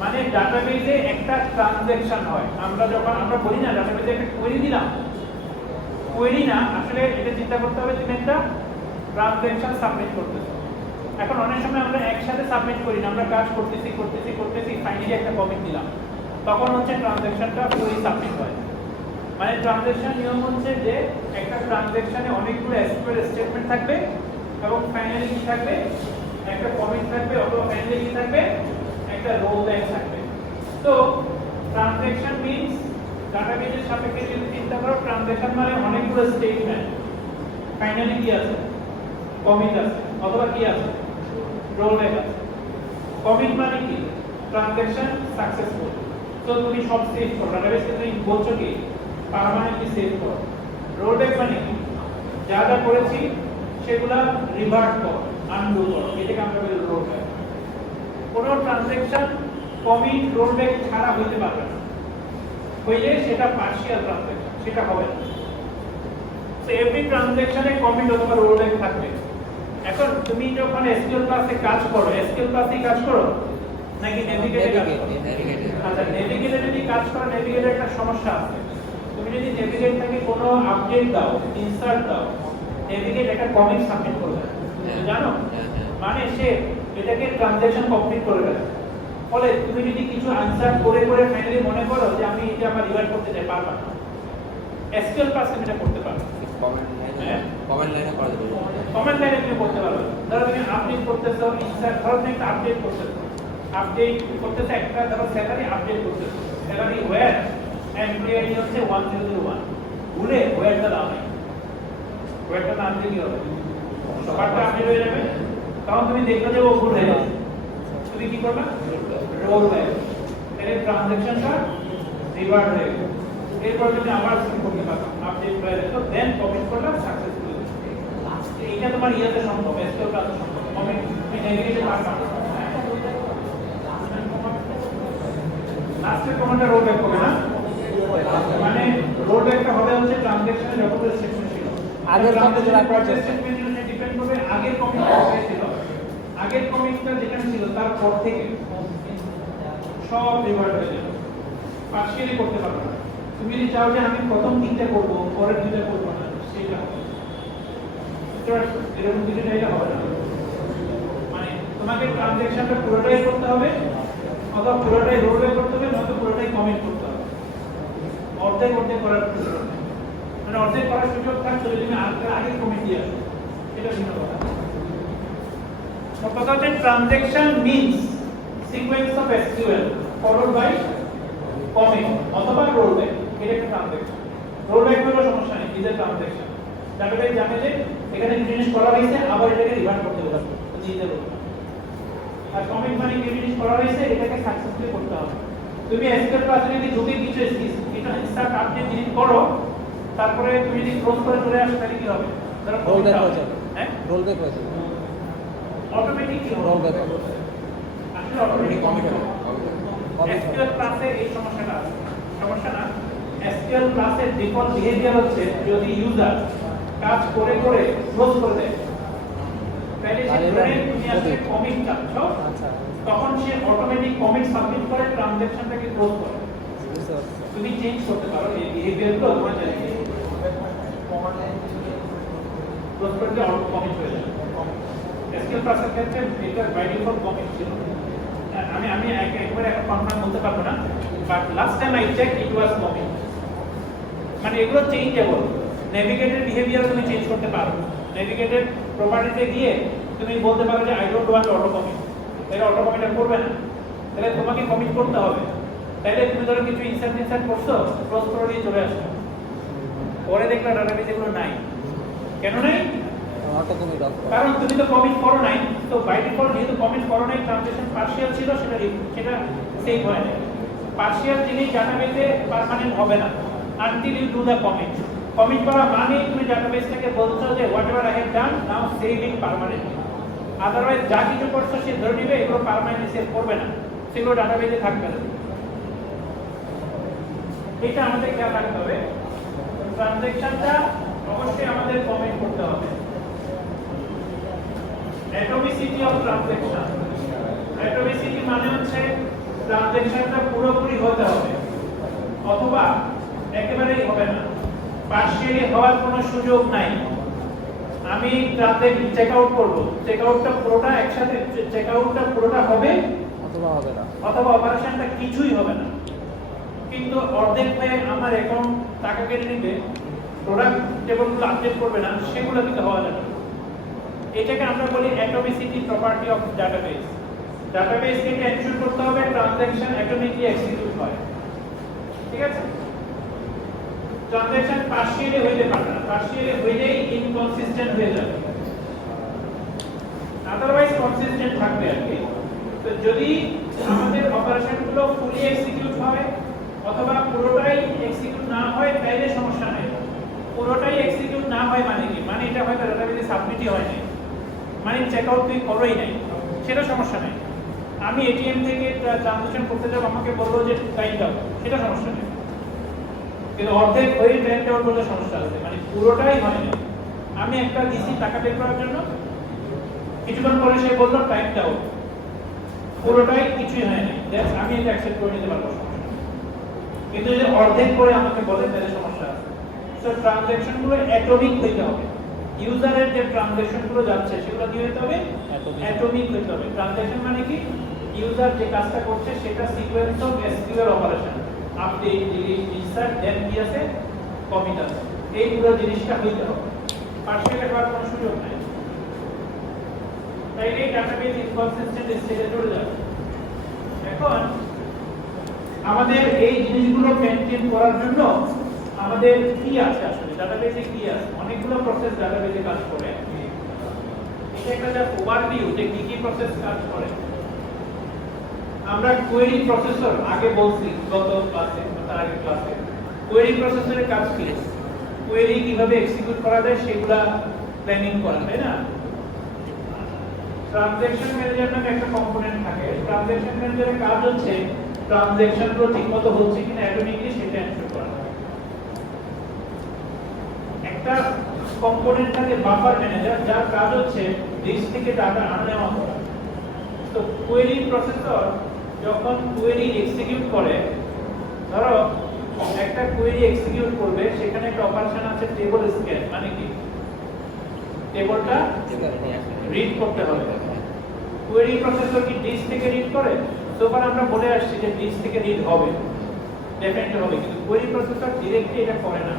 মানে ডাটাবেসে একটা ট্রানজাকশন হয়। আমরা বলি না ডাটাবেসে একটা কোয়েরি দিলাম, কোয়েরি না, আসলে এটা চিন্তা করতে হবে তুমি একটা ট্রানজাকশন সাবমিট করতেছো। এখন অনেক সময় আমরা একসাথে সাবমিট করি না, আমরা কাজ করতেছি ফাইনালি একটা কমিট দিলাম, তখন হচ্ছে ট্রানজাকশনটা পুরোই সাবমিট হয়। মানে ট্রানজাকশন নিয়ম হচ্ছে যে একটা ট্রানজাকশনে অনেকগুলো এসকিউএল স্টেটমেন্ট থাকবে এবং ফাইনালি কি থাকবে? একটা কমিট থাকবে, অথবা ফাইনালি কি থাকবে? একটা রোল ব্যাক থাকবে। তো ট্রানজাকশন মিন্স ডাটাবেসের সাপেক্ষে যদি চিন্তা করো, ট্রানজাকশন মানে অনেকগুলো স্টেটমেন্ট, ফাইনালি কি আছে? কমিট আছে, অথবা কি আছে? রোল ব্যাক আছে। কমিট মানে কি? Transaction successful. তো তুমি সব সেভ করো, ডাটাবেসে তুমি বলছো কি পার্মানেন্টলি সেভ করো। রোল ব্যাক মানে কি? যা যা করেছি সেগুলা রিভার্ট করো, আনডু করো, এটাকে আমরা বলি রোল ব্যাক। কোনো ট্রানজাকশন কমিট রোল ব্যাক ছাড়া হইতে পারবে না, হইলে সেটা পার্শিয়াল ট্রানজাকশন, সেটা হবে না। তো এভরি ট্রানজাকশনে কমিট অথবা রোল ব্যাক থাকবে। এখন তুমি যখন এসকিউএল ক্লাসে কাজ করো, এসকিউএল ক্লাসে কাজ করো নাকি নেভিগেটে কাজ করো? আচ্ছা, নেভিগেটে যদি কাজ করো, নেভিগেটে একটা সমস্যা আছে। তুমি যদি নেভিগেট থেকে কোনো আপডেট দাও, ইনসার্ট দাও, নেভিগেট একটা কমিট সাবমিট করবে, জানো? মানে সে এটাকে ট্রানজাকশন কমপ্লিট করে দেবে। ফলে তুমি যদি কিছু আনসার করে ফাইনালি মনে করো যে আমি এটা আবার রিভার্ট করতে চাই, পারবা না। এসকিউএল ক্লাসে এটা করতে পারবে, কমেন্ট লাইনে করা যাবে, কমেন্ট লাইনে তুমি করতে পারবে। ধরো তুমি আপডেট করতেছো, ইনসার্ট, ধরো তুমি একটা আপডেট করতেছো, একটা ধরো স্যালারি আপডেট করতেছো, স্যালারি ওয়্যার এমপ্লয়ি হচ্ছে 1001, ভুলে ওয়্যারটা দাও নাই, ওয়্যারটা নাম দিয়ে কি হবে? সবারটা আপডেট হয়ে যাবে, তখন তুমি দেখবে যে ও ভুল হয়ে গেছে, তুমি কি করবে? রোল ব্যাক, তাহলে ট্রানজাকশনটা রিভার্ট হয়ে গেল। এরপর তুমি আবার শুরু করতে পারো, আপডেট হয়ে গেল, দেন কমিট করলাম, সাকসেসফুল। এইটা তোমার ইয়েতে সম্ভব, এসকিউএল ক্লাসে সম্ভব, কমিট তুমি নেভিগেটে পারবে না। লাস্টে কোনটা রোল ব্যাক হবে না, মানে রোল ব্যাকটা হবে হচ্ছে ট্রানজ্যাকশনে যত রেস্ট্রিকশন ছিল আগের কমিটে রাখা স্টেটমেন্ট ডিপেন্ড করবে আগের কমিটটা ছিল, আগের কমিটটা যেখানে ছিল তারপর থেকে সব রিভার্ট হয়ে যাবে, পার্শিয়ালি করতে পারবে না। তুমি যদি চাও যে আমি প্রথম তিনটা করব পরের দুইটা করব না, সেটা হবে এরকম কিছু চাইলে হবে না। মানে তোমাকে ট্রানজ্যাকশনটা পুরোটাই করতে হবে, অথবা পুরোটাই রোল ব্যাক করতে হবে, নয়তো পুরোটাই কমিট করতে হবে। অর্ধেক অর্ধেক করার সুযোগ নেই। মানে অর্ধেক করার সুযোগ থাকলে তুমি আগে কমিট দিয়ে আসো, এটা ভিন্ন কথা। কথা হচ্ছে transaction means sequence of SQL followed by commit অথবা রোল ব্যাক, এটা একটা ট্রানজ্যাকশন। রোল ব্যাক হলো সমস্যা নেই, এটা ট্রানজ্যাকশন। ডাটাবেস জানে যে এখানে জিনিস করা হয়েছে, আবার এটাকে রিভার্ট করতে হবে, দিয়ে দেবো। আর কমিট মানে কি জিনিস করা হয়েছে এটাকে সাকসেসফুলি করতে হবে। তুমি এসকিউএল ক্লাসে যদি ঢুকে কিছু এটা ইনস্টার্ট আপডেট ডিলিট করো, তারপরে তুমি যদি ক্লোজ করে চলে আসো তাহলে কি হবে? ধরো রোল ব্যাক হয়ে যাবে, হ্যাঁ রোল ব্যাক হয়ে যাবে, অটোমেটিক কি হবে? রোল ব্যাক হবে, আসলে অটোমেটিক কমিট হবে। কমিট হবে। এসকিউএল ক্লাসে এই সমস্যাটা আছে, সমস্যা না। এসকিউএল ক্লাসের ডিফল্ট বিহেভিয়ার হচ্ছে যদি ইউজার কাজ করে করে ক্লোজ করে দেয়, তাহলে সে ধরে তুমি আসলে কমিট চাচ্ছ, আচ্ছা তখন সে অটোমেটিক কমিট সাবমিট করে ট্রানজ্যাকশনটাকে ক্লোজ করে। বুঝতে পারছি। তুমি চেঞ্জ করতে পারো এই বিহেভিয়ারগুলো, তোমার জানি ক্লোজ করলে অটো কমিট হয়ে যাবে। এসকিউএল ক্লাসের ক্ষেত্রে এটা বাই ডিফল্ট কমিট ছিল। আমি একবারে এখন কনফার্ম বলতে পারবো না, but last time I check it was commit. মানে এগুলো চেঞ্জেবল। নেভিগেটেড বিহেভিয়ার তুমি চেঞ্জ করতে পারো। নেভিগেটেড প্রপার্টিতে গিয়ে তুমি বলতে পারো যে I don't want auto commit, তাহলে অটো কমিট করবে না, তাহলে তোমাকে কমিট করতে হবে। তাহলে তুমি ধরো কিছু ইনসার্ট করছো, ক্লোজ করে দিয়ে চলে আসছো, পরে দেখলে ডাটাবেসে এগুলো নাই। কেন নাই? অটো কমিট অফ করো। কারণ তুমি তো কমিট করো নাই। তো বাই ডিফল্ট যেহেতু কমিট করো নাই, ট্রানজ্যাকশন পার্শিয়াল ছিল, সেটা সেভ হয় না। পার্শিয়াল জিনিস ডাটাবেসে পার্মানেন্ট হবে না until you do the commit. Commit করা মানে তুমি ডাটাবেসটাকে বলছো যে whatever I have done now save it permanently. Otherwise যা কিছু করছো সে ধরে নিবে, এগুলো পার্মানেন্টলি সেভ করবে না, সেগুলো ডাটাবেসে থাকবে না। এটা আমাদের খেয়াল রাখতে হবে। ট্রানজ্যাকশনটা অবশ্যই আমাদের কমিট করতে হবে। অ্যাটমিসিটি অফ ট্রানজ্যাকশন, অ্যাটমিসিটি মানে হচ্ছে ট্রানজ্যাকশনটা পুরোপুরি হতে হবে অথবা একেবারেই হবে না, পার্শিয়ালি হওয়ার কোনো সুযোগ নাই। আমি ট্রানজ্যাকশন চেক আউট করব, চেক আউটটা পুরোটা একসাথে চেক আউটটা পুরোটা হবে অথবা হবে না, অথবা অপারেশনটা কিছুই হবে না, কিন্তু অর্ধেক হয়ে আমার অ্যাকাউন্ট টাকা কেটে নিবে, প্রোডাক্ট টেবিলগুলো আপডেট করবে না, সেগুলো কিন্তু হওয়া যাবে না। এটাকে আমরা বলি অ্যাটমিসিটি প্রপার্টি অফ ডাটাবেস। ডাটাবেসকে এনশিওর করতে হবে ট্রানজ্যাকশন অ্যাটমিকলি এক্সিকিউট হয়, ঠিক আছে? ট্রানজ্যাকশন পার্শিয়ালি হইতে পারে না, পার্শিয়ালি হইলেই ইনকনসিস্টেন্ট হয়ে যাবে, আদারওয়াইজ কনসিস্টেন্ট থাকবে আর কি। তো যদি আমাদের অপারেশনগুলো ফুলি এক্সিকিউট হয় অথবা পুরোটাই এক্সিকিউট না হয় তাইলে সমস্যা নেই। পুরোটাই এক্সিকিউট না হয় মানে কি? মানে এটা হয়তো ডাটাবেসে সাবমিটই হয় নাই, মানে চেক আউট তুই করোই নাই, সেটা সমস্যা নেই। আমি এটিএম থেকে ট্রানজ্যাকশন করতে যাব, আমাকে বলবো যে টাইম দাও, সেটা সমস্যা নেই। কিন্তু অর্ধেক হয়ে টাইম দেওয়ার বলে সমস্যা আছে, মানে পুরোটাই হয় না। আমি একটা দিছি টাকা বের করার জন্য, কিছুক্ষণ পরে সে বললো টাইম দাও, পুরোটাই কিছুই হয় না, আমি এটা অ্যাকসেপ্ট করে নিতে পারবো, কিন্তু যদি অর্ধেক করে আমাকে বলে তাহলে সমস্যা আছে। সো ট্রানজ্যাকশন গুলো অ্যাটমিক হইতে হবে। ইউজারের যে ট্রানজ্যাকশন গুলো যাচ্ছে সেগুলো কি হইতে হবে? অ্যাটমিক হইতে হবে। ট্রানজ্যাকশন মানে কি? ইউজার যে কাজটা করছে সেটা sequence of SQL operation, update, delete, insert, then কি আছে, কমিট আছে, এই পুরো জিনিসটা হইতে হবে। পার্শিয়ালি হওয়ার কোনো সুযোগ নাই, তাইলে ডাটাবেস ইনকনসিস্টেন্ট স্টেটে চলে যাবে। এখন আমাদের এই জিনিসগুলো মেইনটেইন করার জন্য আমাদের কি আছে, আসলে ডাটাবেসে কি আছে? অনেকগুলো প্রসেস ডাটাবেসে কাজ করে। এটা একটা যা ওভারভিউ যে কি কি প্রসেস কাজ করে। আমরা কোয়েরি প্রসেসর আগে বলছি গত ক্লাসে, তার আগের ক্লাসে, কোয়েরি প্রসেসরের কাজ কি? কোয়েরি কিভাবে এক্সিকিউট করা যায় সেগুলা প্ল্যানিং করা, তাই না? ট্রানজ্যাকশন ম্যানেজার নামে একটা কম্পোনেন্ট থাকে। ট্রানজ্যাকশন ম্যানেজারের কাজ হচ্ছে ট্রানজ্যাকশনগুলো ঠিকমতো হচ্ছে কিনা অটোমেটিকলি সেটা এনশিওর করা হয়। একটা কম্পোনেন্ট থাকে বাফার ম্যানেজার, যার কাজ হচ্ছে ডিস্ক থেকে ডাটা আনা নেওয়া করা। তো কোয়েরি প্রসেসর যখন কোয়েরি এক্সিকিউট করে, ধরো একটা কোয়েরি এক্সিকিউট করবে, সেখানে একটা অপারেশন আছে টেবল স্ক্যান, মানে কি টেবলটা রিড করতে হবে। কোয়েরি প্রসেসর কি ডিস্ক থেকে রিড করে? সোফার আমরা বলে আসছি যে ডিস্ক থেকে রিড হবে, ডেফিনেটলি হবে, কিন্তু কোয়েরি প্রসেসর ডাইরেক্টলি এটা করে না।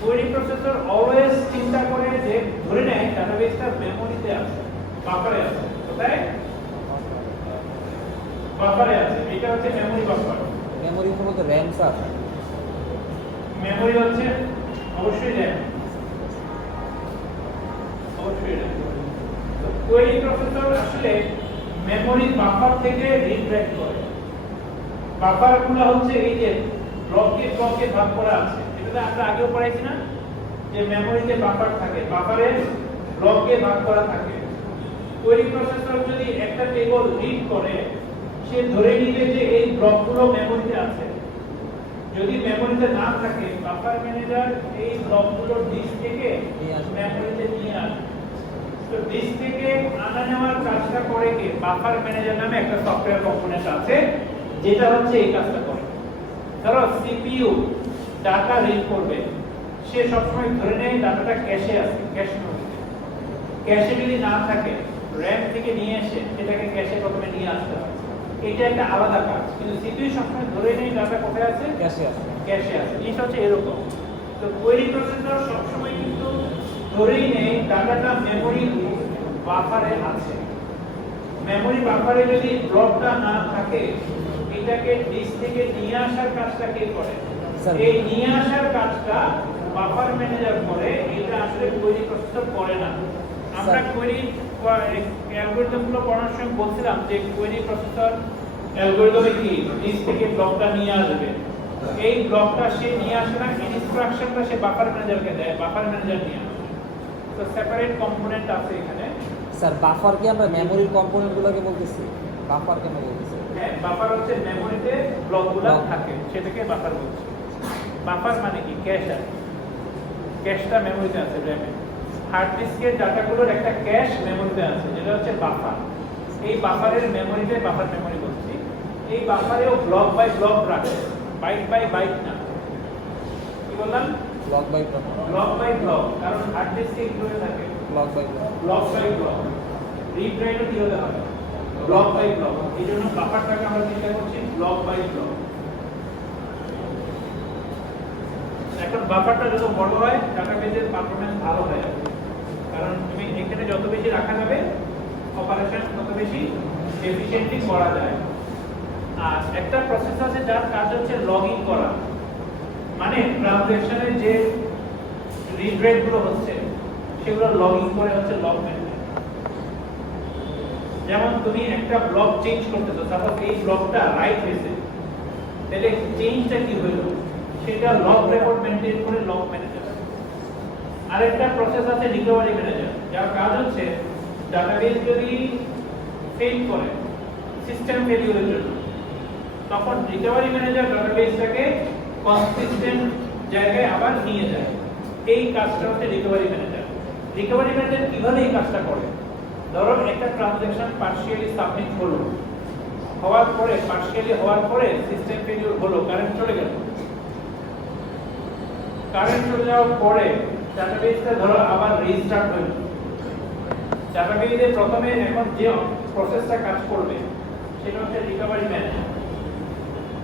কোয়েরি প্রসেসর অলওয়েজ চিন্তা করে যে ধরে নেয় ডাটাবেসটা মেমোরিতে আছে, বাফারে আছে। কোথায়? বাফারে আছে। এটা হচ্ছে মেমোরি বাফার। মেমোরি মূলত র্যাম স্যার। মেমোরি হচ্ছে অবশ্যই র্যাম, অবশ্যই র্যাম। তো কোয়েরি প্রসেসর আসলে মেমোরি বাফার থেকে রিড রাইট করে। বাফারগুলো হচ্ছে এই যে ব্লকে ব্লকে ভাগ করা আছে, এটা আমরা আগেও পড়াইছি না, যে মেমোরিতে বাফার থাকে, বাফারে ব্লকে ভাগ করা থাকে। কোয়েরি প্রসেসর যদি একটা টেবল রিড করে, সে ধরে নিবে যে এই ব্লকগুলো মেমোরিতে আছে। যদি মেমোরিতে না থাকে, বাফার ম্যানেজার এই ব্লকগুলো ডিস্ক থেকে মেমোরিতে নিয়ে আসে। তো ডিস্ক থেকে আনা নেওয়ার কাজটা করে কে? বাফার ম্যানেজার নামে একটা সফটওয়্যার কম্পোনেন্ট আছে, যেটা হচ্ছে এই কাজটা করে। ধরো সিপিইউ ডাটা রিড করবে, সে সবসময় ধরে নেয় ডাটাটা ক্যাশে আছে, ক্যাশ মেমোরিতে। ক্যাশে যদি না থাকে, র‍্যাম থেকে নিয়ে এসে সেটাকে ক্যাশে প্রথমে নিয়ে আসতে হয়। এটা একটা আলাদা কাজ, কিন্তু সিপিইউ সবসময় ধরে নেয় ডাটা কোথায় আছে, ক্যাশে আছে। ক্যাশে আছে। জিনিসটা হচ্ছে এরকম। তো কোয়েরি প্রসেসর সবসময় কিন্তু ধরেই নেয় ডাটাটা মেমোরি বাফারে আছে। মেমোরি বাফারে যদি ব্লকটা না থাকে, এটাকে ডিস্ক থেকে নিয়ে আসার কাজটা কে করে? এই নিয়ে আসার কাজটা বাফার ম্যানেজার করে। এটা আসলে কোয়েরি প্রসেসর করে না। আমরা কোয়েরি অ্যালগরিদমগুলো পড়ানোর সময় বলছিলাম যে কোয়েরি প্রসেসর অ্যালগরিদমে কি ডিস্ক থেকে ব্লকটা নিয়ে আসবে, এই ব্লকটা সে নিয়ে আসে না, ইনস্ট্রাকশনটা সে বাফার ম্যানেজারকে দেয়, বাফার ম্যানেজার নিয়ে আসে। তো সেপারেট কম্পোনেন্ট আছে এখানে। স্যার বাফার কি আমরা মেমোরির কম্পোনেন্টগুলোকে বলতেছি? বাফার কেন বলতেছি? হ্যাঁ, বাফার হচ্ছে মেমোরিতে ব্লকগুলো থাকে, সেটাকে বাফার বলছে। বাফার মানে কি? ক্যাশ আছে, ক্যাশটা মেমোরিতে আছে, র‍্যামে। হার্ড ডিস্কের ডাটাগুলোর একটা ক্যাশ মেমোরিতে আছে, যেটা হচ্ছে বাফার। এই বাফারের মেমোরিতে বাফার মেমোরি বলছি। এই বাফারেও ব্লক বাই ব্লক রাখে, বাইট বাই বাইট না। কি বললাম? Block by block. Block by block, কারণ হার্ড ডিস্কে কিভাবে থাকে? Block by block. Block by block. Read রাইটও কি হতে হবে? Block by block. এই জন্য বাফারটাকে আমরা চিন্তা করছি ব্লক বাই ব্লক। এখন বাফারটা যত বড় হয়, ডাটাবেসের পারফরম্যান্স ভালো হয়, কারণ তুমি এখানে যত বেশি রাখা যাবে, অপারেশন তত বেশি এফিশিয়েন্টলি করা যায়। আর একটা প্রসেস আছে যার কাজ হচ্ছে লগইন করা, মানে ট্রানজ্যাকশনের যে রিড রেটগুলো হচ্ছে সেগুলো লগইন করে হচ্ছে লগ ম্যানেজার। যেমন তুমি একটা ব্লক চেঞ্জ করতেছো, সাপোজ এই ব্লকটা রাইট হয়েছে, তাহলে চেঞ্জটা কি হলো সেটা লগ রেকর্ড মেইনটেইন করে লগ ম্যানেজার। আরেকটা প্রসেস আছে রিকভারি ম্যানেজার, যার কাজ হচ্ছে ডাটাবেস যদি ফেল করে সিস্টেম ফেলিওরের জন্য, তখন রিকভারি ম্যানেজার ডাটাবেসটাকে কনসিস্টেন্ট জায়গায় আবার নিয়ে যায়। এই কাজটা হচ্ছে রিকভারি ম্যানেজার। রিকভারি ম্যানেজার কিভাবে এই কাজটা করে? ধরো একটা ট্রানজ্যাকশন পার্শিয়ালি সাবমিট হলো, হওয়ার পরে পার্শিয়ালি হওয়ার পরে সিস্টেম ফেলিওর হলো, কারেন্ট চলে গেল। কারেন্ট চলে যাওয়ার পরে ডাটাবেসটা ধরো আবার রিস্টার্ট হলো। ডাটাবেসে প্রথমে এখন যে প্রসেসটা কাজ করবে সেটা হচ্ছে রিকভারি ম্যানেজার।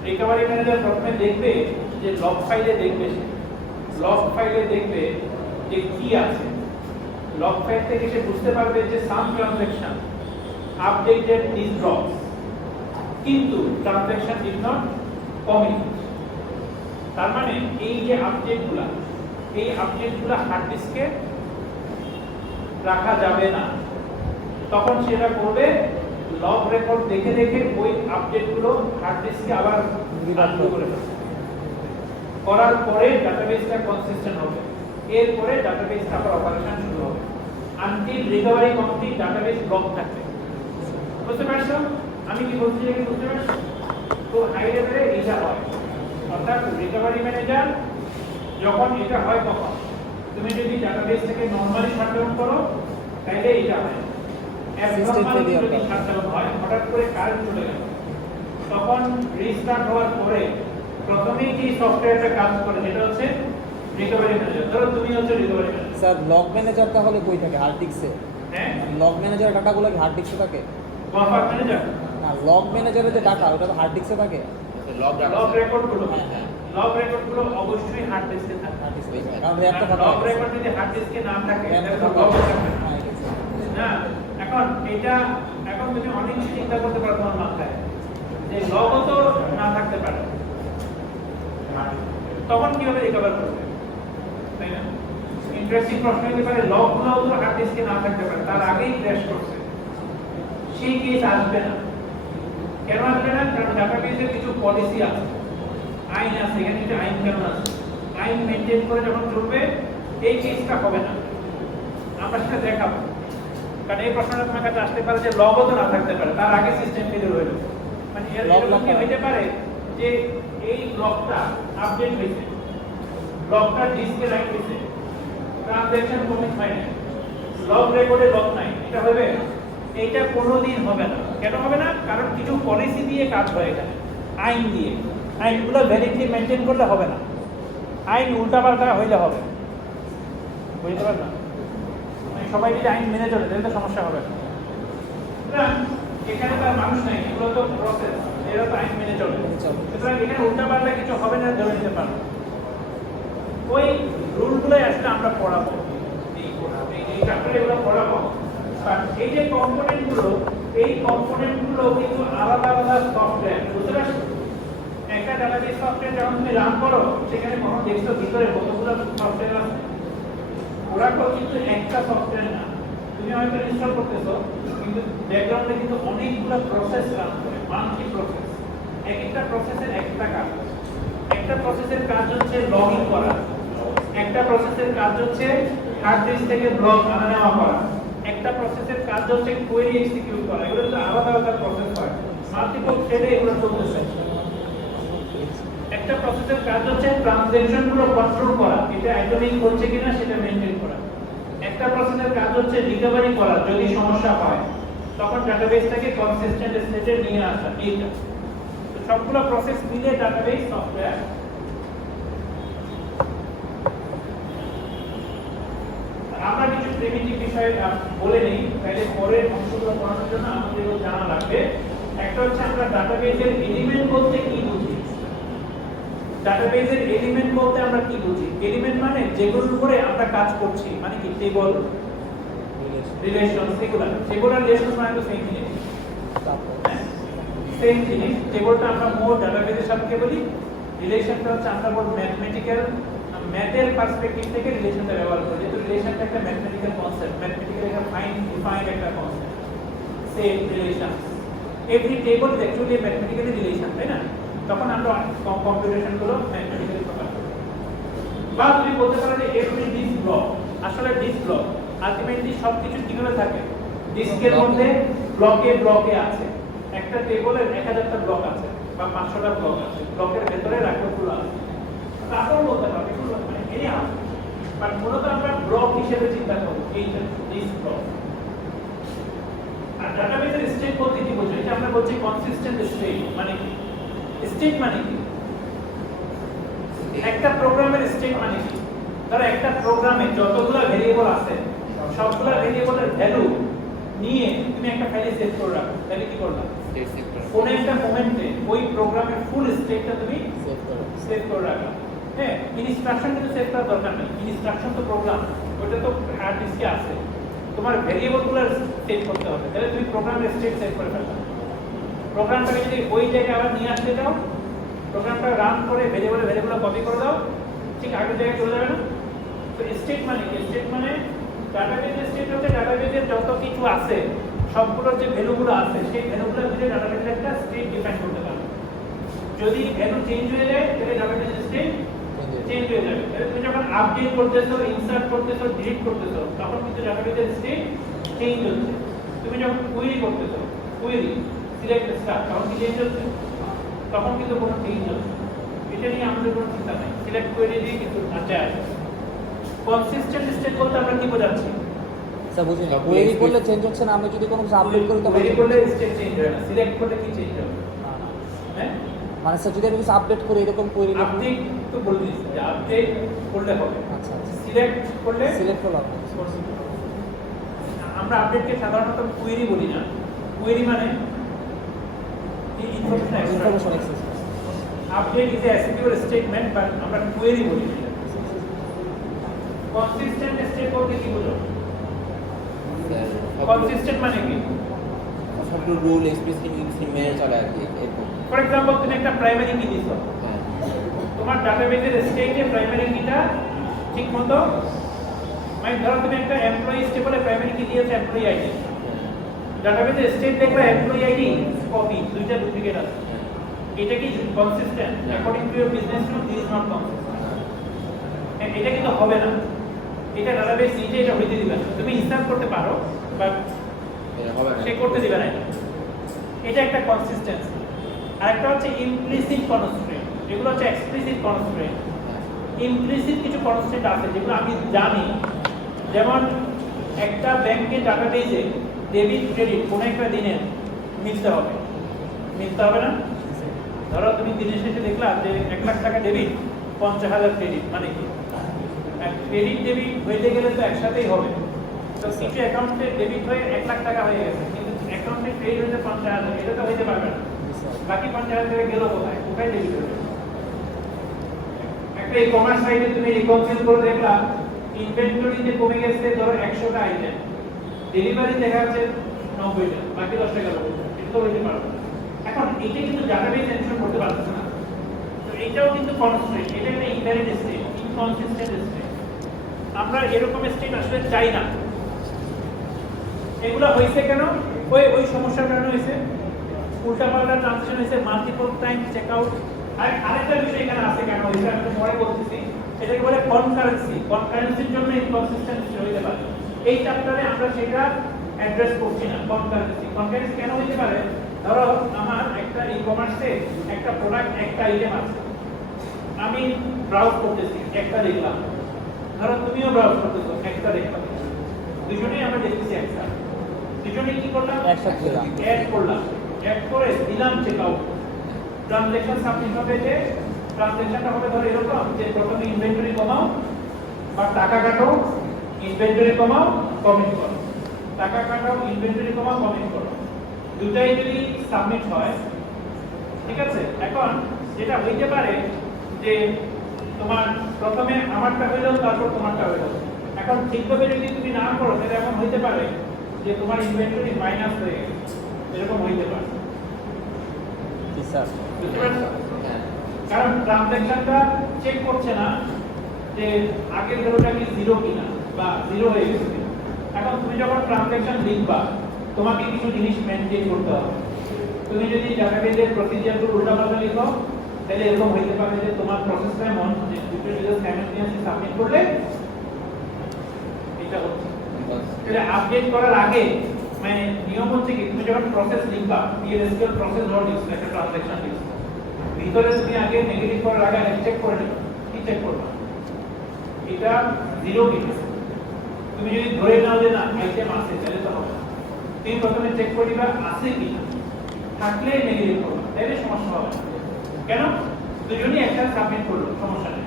রিকভারি ম্যানেজার প্রথমে দেখবে যে লগ ফাইলে দেখবে, সে লগ ফাইলে দেখবে যে কি আছে। লগ ফাইল থেকে সে বুঝতে পারবে যে সাম ট্রানজ্যাকশন আপডেটেড দিস ব্লকস, কিন্তু ট্রানজ্যাকশন ডিড নট কমিট। তার মানে এই যে আপডেটগুলো, এই আপডেটগুলো হার্ড ডিস্কে রাখা যাবে না। তখন সেটা করবে লগ রেকর্ড দেখে দেখে ওই আপডেটগুলো হার্ড ডিস্কে আবার আনলু করে ফেলবে। করার পরে ডাটাবেসটা কনসিস্টেন্ট হবে, এরপরে ডাটাবেসটা আবার অপারেশন শুরু হবে। Until recovery complete database block থাকবে। বুঝতে পারছো আমি কি বলছি? বুঝতে পারছো? খুব হাই লেভেলে এটা হয়। অর্থাৎ রিকভারি ম্যানেজার যখন এটা হয় তখন তুমি যদি ডাটাবেস থেকে নরমালি শাটডাউন করো তাহলে এটা হয়। অ্যাবনরমালি যদি শাটডাউন হয়, হঠাৎ করে কারেন্ট চলে গেল, তখন রিস্টার্ট হওয়ার পরে প্রথমেই যে সফটওয়্যারটা কাজ করে সেটা হচ্ছে রিকভারি ম্যানেজার। ধরো তুমি হচ্ছে recovery manager. Sir log manager তাহলে কই থাকে? হার্ড ডিস্কে? হ্যাঁ, লগ ম্যানেজার ডাটাগুলো কি হার্ড ডিস্কে থাকে? বাফার ম্যানেজার, না, লগ ম্যানেজারের যে ডাটা ওটা তো হার্ড ডিস্কে থাকে। লগ লগ রেকর্ড গুলো, হ্যাঁ, হ্যাঁ। লগ রেকর্ড গুলো অবশ্যই হার্ড ডিস্কে থাকে। হার্ড ডিস্কে থাকে কারণ র্যাপটা ফাঁকা লগ হয়ে গেছে। রেকর্ড যদি হার্ড ডিস্কে না থাকে র্যাপটা তাহলে তো ফাঁকা লগ হয়ে থাকবে গেছে। না। হ্যাঁ, ঠিক আছে। না, এখন এটা এখন তুমি অনেক কিছু চিন্তা করতে পারো তোমার মাথায় যে লগও তো না থাকতে পারে, তখন কিভাবে রিকভার করবে, তাই না? ইন্টারেস্টিং প্রশ্ন হতে পারে লগগুলোও তো হার্ড ডিস্কে না থাকতে পারে, তার আগেই ক্র্যাশ করছে, সেই কেস আসবে না। কেন আসবে না? কারণ ডাটাবেসের কিছু পলিসি আছে, আইন আছে, এখানে একটা আইন কানুন আছে, আইন মেনটেন করে যখন চলবে এই কেসটা হবে না। আমরা সেটা দেখাবো, কারণ এই প্রশ্নটা তোমার কাছে আসতে পারে যে লগও তো না থাকতে পারে, তার আগে সিস্টেম ফেলিওর হইল। মানে এরকম কি হইতে পারে যে এই ব্লকটা আপডেট হয়েছে, ব্লকটা ডিস্কে রাইট হয়েছে, ট্রানজ্যাকশন কমিট হয় না, লগ রেকর্ডে লগ নাই, এটা হবে? এইটা কোনোদিন হবে না। কেন হবে না? কারণ কিছু পলিসি দিয়ে কাজ হয় এখানে, আইন দিয়ে। আইনগুলো ভ্যালিডলি মেনটেন করলে হবে না, আইন উল্টাপাল্টা হইলে হবে। বুঝতে পারলাম? মানে সবাই যদি আইন মেনে চলে তাহলে তো সমস্যা হবে না। সুতরাং এখানে তো আর মানুষ নাই, এগুলো তো প্রসেস, এরা তো আইন মেনে চলে। সুতরাং এখানে উল্টাপাল্টা কিছু হবে না, ধরে নিতে পারবো। ওই রুলগুলোই আসলে আমরা পড়াবো, এই চ্যাপ্টারে এগুলো পড়াবো। আর এই যে কম্পোনেন্টগুলো, এই কম্পোনেন্টগুলো কিন্তু আলাদা আলাদা সফটওয়্যার, বুঝতে পারছো? একটা ডাটাবেস সফটওয়্যার যখন তুমি রান করো সেখানে কখনো দেখছো ভিতরে কতগুলো সফটওয়্যার আছে? ওরা কিন্তু একটা সফটওয়্যার না, তুমি হয়তো ইনস্টল করতেছো কিন্তু ব্যাকগ্রাউন্ডে কিন্তু অনেকগুলো প্রসেস রান করে, মাল্টি প্রসেস। এক একটা প্রসেসের একটা কাজ। একটা প্রসেসের কাজ হচ্ছে লগইন করা, একটা প্রসেসের কাজ হচ্ছে হার্ড ডিস্ক থেকে ব্লক আনা নেওয়া করা, একটা প্রসেসের কাজ হচ্ছে কোয়েরি এক্সিকিউট করা। এগুলো তো আলাদা আলাদা প্রসেস হয়, মাল্টিপল থ্রেডে এগুলো চলতেছে। একটা প্রসেসের কাজ হচ্ছে ট্রানজ্যাকশন গুলো কন্ট্রোল করা, এটা অ্যাটমিক হচ্ছে কিনা সেটা মেইনটেইন করা। একটা প্রসেসের কাজ হচ্ছে রিকভারি করা, যদি সমস্যা হয় তখন ডাটাবেসটাকে কনসিস্টেন্ট স্টেটে নিয়ে আসা। এইটা তো সবগুলো প্রসেস মিলে ডাটাবেস সফটওয়্যার। আমরা কিছু প্রিমিটিভ বিষয় বলে নেই, তাইলে পরের অংশগুলো পড়ানোর জন্য আমাদের জানা লাগবে। একটা হচ্ছে আমরা ডাটাবেসের এলিমেন্ট বলতে কি বুঝি। ডাটাবেসের এলিমেন্ট বলতে আমরা কি বুঝি? এলিমেন্ট মানে যেগুলোর উপরে আমরা কাজ করছি, মানে কি টেবল, রিলেশন, সেগুলার রিলেশন মানে তো সেম জিনিস, সেম জিনিস। টেবলটা আমরা মোর ডাটাবেসের সাথে বলি, রিলেশনটা হচ্ছে আমরা বল ম্যাথমেটিক্যাল, ম্যাথের পার্সপেক্টিভ থেকে রিলেশনটা ব্যবহার করি, যেহেতু রিলেশনটা একটা ম্যাথমেটিক্যাল কনসেপ্ট, ম্যাথমেটিক্যাল একটা ফাইন ডিফাইন্ড একটা concept. Same relation, every table is actually mathematically relation, তাই না? তখন আমরা কম্পিউটেশন গুলো ম্যাথমেটিক্যালি প্রকাশ করি। বা তুমি বলতে পারো যে এভরি ডিস্ক ব্লক, আসলে ডিস্ক ব্লক আলটিমেটলি সবকিছু কিভাবে থাকে? ডিস্কের মধ্যে ব্লকে ব্লকে আছে, একটা টেবলের 1000টা ব্লক আছে বা 500টা ব্লক আছে, ব্লকের ভেতরে রেকর্ডগুলো আছে। তারপর বলতে পারবে এগুলো মানে এই আছে, বাট মূলত আমরা ব্লক হিসেবে চিন্তা করব এইটা ডিস্ক ব্লক। আর ডাটাবেসের স্টেট বলতে কি বোঝায়? এটা আমরা বলছি কনসিস্টেন্ট স্টেট। মানে কি স্টেট? মানে কি একটা প্রোগ্রামের স্টেট মানে কি? ধরো একটা প্রোগ্রামে যতগুলো ভেরিয়েবল আছে সবগুলো ভেরিয়েবলের ভ্যালু নিয়ে তুমি একটা ফাইলে সেভ করে রাখো, তাহলে কি করবে? স্টেট সেভ করা। কোন একটা মোমেন্টে ওই প্রোগ্রামের ফুল স্টেটটা তুমি সেভ করে রাখো। হ্যাঁ, ইনস্ট্রাকশন কিন্তু সেভ করার দরকার নেই, ইনস্ট্রাকশন তো প্রোগ্রাম, ওটা তো হার্ড ডিস্কে আছে। তোমার ভেরিয়েবলগুলো সেভ করতে হবে, তাহলে তুমি প্রোগ্রামের স্টেট সেভ করে ফেলবে। প্রোগ্রামটাকে যদি ওই জায়গায় আবার নিয়ে আসতে চাও, প্রোগ্রামটা রান করে ভেরিয়েবল কপি করে দাও, ঠিক আগের জায়গায় চলে যাবে না? তো স্টেট মানে কি? স্টেট মানে ডাটাবেসের স্টেট হচ্ছে ডাটাবেসের যত কিছু আছে সবগুলোর যে ভ্যালুগুলো আছে সেই ভ্যালুগুলো মিলে ডাটাবেসের একটা স্টেট ডিফাইন করতে পারবে। যদি ভ্যালু চেঞ্জ হয়ে যায় তাহলে ডাটাবেসের স্টেট চেঞ্জ হয়ে যাবে। তাহলে তুমি যখন আপডেট করতেছো, ইনসার্ট করতেছো, ডিলিট করতেছো তখন কিন্তু ডাটাবেসের স্টেট চেঞ্জ হচ্ছে। তুমি যখন কুয়েরি করতেছো, কুয়েরি সিলেক্ট স্টার, তখন কি চেঞ্জ হচ্ছে? তখন কিন্তু কোনো চেঞ্জ হবে না। এটা নিয়ে আমাদের কোনো চিন্তা নেই, সিলেক্ট করে দিয়ে কিন্তু ধাঁচায় আসবে। কনসিস্টেন্ট স্টেট বলতে আমরা কি বোঝাচ্ছি? স্যার বুঝিনি, কোয়েরি করলে চেঞ্জ হচ্ছে না, আমি যদি কোনো কিছু আপডেট করি তখন কোয়েরি করলে স্টেট চেঞ্জ হয় না, সিলেক্ট করলে কি চেঞ্জ হবে? না, না। হ্যাঁ, মানে স্যার যদি আমি কিছু আপডেট করি এরকম কোয়েরি আপডেট তো বলে দিয়েছি যে আপডেট করলে হবে, আচ্ছা আচ্ছা সিলেক্ট করলে সিলেক্ট করলাম আমরা আপডেটকে সাধারণত কোয়েরি বলি না। কোয়েরি মানে information information access. Update is a secure statement, but আমরা কোয়েরি বলি না। কনসিস্টেন্ট স্টেট বলতে কি বোঝো? কনসিস্টেন্ট মানে কি? সবগুলো রুল এক্সপ্রেসলি মেনে চলে আর কি এরকম। ফর এক্সাম্পল তুমি একটা প্রাইমারি কি দিছো, হ্যাঁ তোমার ডাটাবেসের স্টেটে প্রাইমারি কিটা ঠিক মতো, মানে ধরো তুমি একটা এমপ্লয়ি স্টেবলে প্রাইমারি কি দিয়েছো এমপ্লয়ি আইডি, ডাটাবেসের স্টেট দেখবে এমপ্লয়ি আইডি কপি, দুইটা ডুপ্লিকেট আছে। এটা কি consistent? According to your business rule this is not consistent. এটা কিন্তু হবে না, এটা ডাটাবেস নিজে এটা হইতে দিবে না। তুমি ইনস্টল করতে পারো বাট এটা হবে না। সে করতে দিবে না। এটা একটা কনসিস্টেন্সি। আর একটা হচ্ছে ইমপ্লিসিট কনস্ট্রেন্ট, এগুলো হচ্ছে এক্সপ্লিসিট কনস্ট্রেন্ট। ইমপ্লিসিট কিছু কনস্ট্রেন্ট আছে যেগুলো আমি জানি, যেমন একটা ব্যাংকের ডাটাবেসে ডেবিট ক্রেডিট কোনো একটা দিনের মিলতে হবে, মিলতে হবে না? ধরো তুমি দিনের শেষে দেখলা যে 1 লাখ টাকা ডেবিট, 50,000 ক্রেডিট, মানে কি ক্রেডিট ডেবিট হইতে গেলে তো একসাথেই হবে। তো কিছু অ্যাকাউন্টে ডেবিট হয়ে 1 লাখ টাকা হয়ে গেছে, কিন্তু অ্যাকাউন্টে ক্রেডিট হয়েছে 50,000, এটা তো হইতে পারবে না। বাকি 50,000 টাকা গেল কোথায়? কোথায় ডেবিট হবে? একটা ই কমার্স সাইটে তুমি রিকনসিল করে দেখলা ইনভেন্টরিতে কমে গেছে ধরো 100টা আইটেম, ডেলিভারি দেখা যাচ্ছে 90টা, বাকি 10টা গেল, এটা তো হইতে পারবে না। এখন এটা কিন্তু ডাটাবেস এনশিওর করতে পারছে না, তো এটাও কিন্তু কনস্ট্রেন্ট, এটা একটা ইনভ্যালিড স্টেট, ইনকনসিস্টেন্ট স্টেট। আমরা এরকম স্টেট আসলে চাই না। এগুলো হয়েছে কেন? ওই সমস্যার কারণে হয়েছে, উল্টাপাল্টা ট্রানজাকশন হয়েছে, মাল্টিপল টাইম চেক আউট। আর আরেকটা বিষয় এখানে আছে কেন হয়েছে আমি তো পরে বলতেছি, এটাকে বলে কনকারেন্সি। কনকারেন্সির জন্য ইনকনসিস্টেন্সি হতে পারে। এই চ্যাপ্টারে আমরা সেটা অ্যাড্রেস করছি না। কনকারেন্সি কেন হতে পারে? ধরো আমার একটা ই-কমার্সে একটা প্রোডাক্ট, একটা আইটেম আছে, আমি ব্রাউজ করতেছি, একটা দেখলাম, ধরো তুমিও ব্রাউজ করতেছো, একটা দেখলাম, দুজনেই আমরা দেখতেছি একটা, দুজনেই কি করলাম? একসাথে দিলাম। অ্যাড করলাম, অ্যাড করে দিলাম চেক আউট। ট্রানজ্যাকশন সাবমিট হবে, যে ট্রানজ্যাকশনটা হবে ধরো এরকম যে প্রথমে ইনভেন্টরি কমাও বা টাকা কাটো, ইনভেন্টরি কমাও, কমিট করো, টাকা কাটাও, ইনভেন্টরি কমাও, কমিট করো, দুটাই যদি সাবমিট হয়, ঠিক আছে। এখন যেটা হইতে পারে যে তোমার প্রথমে আমারটা হইলো, তারপর তোমারটা হইলো। এখন ঠিকভাবে যদি তুমি না করো তাহলে এমন হইতে পারে যে তোমার ইনভেন্টরি মাইনাস হয়ে গেছে, এরকম হইতে পারে। জি স্যার। বুঝতে পারছো? হ্যাঁ কারণ ট্রানজ্যাকশনটা চেক করছে না যে আগের ভ্যালুটা কি জিরো কিনা বা জিরো হয়ে গেছে কিনা। এখন তুমি যখন ট্রানজ্যাকশন লিখবা তোমাকে কিছু জিনিস মেনটেন করতে হবে। তুমি যদি ডাটাবেসের প্রসিজারগুলো উল্টাপাল্টা লিখো তাহলে এরকম হইতে পারে যে তোমার প্রসেসটা এমন যে দুটো রেজাল্ট সাইমালটেনিয়াসলি সাবমিট করলে এটা হচ্ছে। এটা আপডেট করার আগে মানে নিয়ম হচ্ছে কি, তুমি যখন প্রসেস লিখবা, PLSQL প্রসেস নোট লিখছো একটা ট্রানজ্যাকশন লিখছো, ভিতরে তুমি আগে নেগেটিভ করার আগে চেক করে নেবে। কি চেক করবা? এটা জিরো কিনা। তুমি যদি ধরে নাও যে না আইটেম আছে তাহলে তো হবে না, তুমি প্রথমে চেক করে নিবা আছে কিনা, থাকলে নেগেটিভ করবা, তাহলে সমস্যা হবে না। কেন? দুজনেই একসাথে সাবমিট করলো, সমস্যা নেই।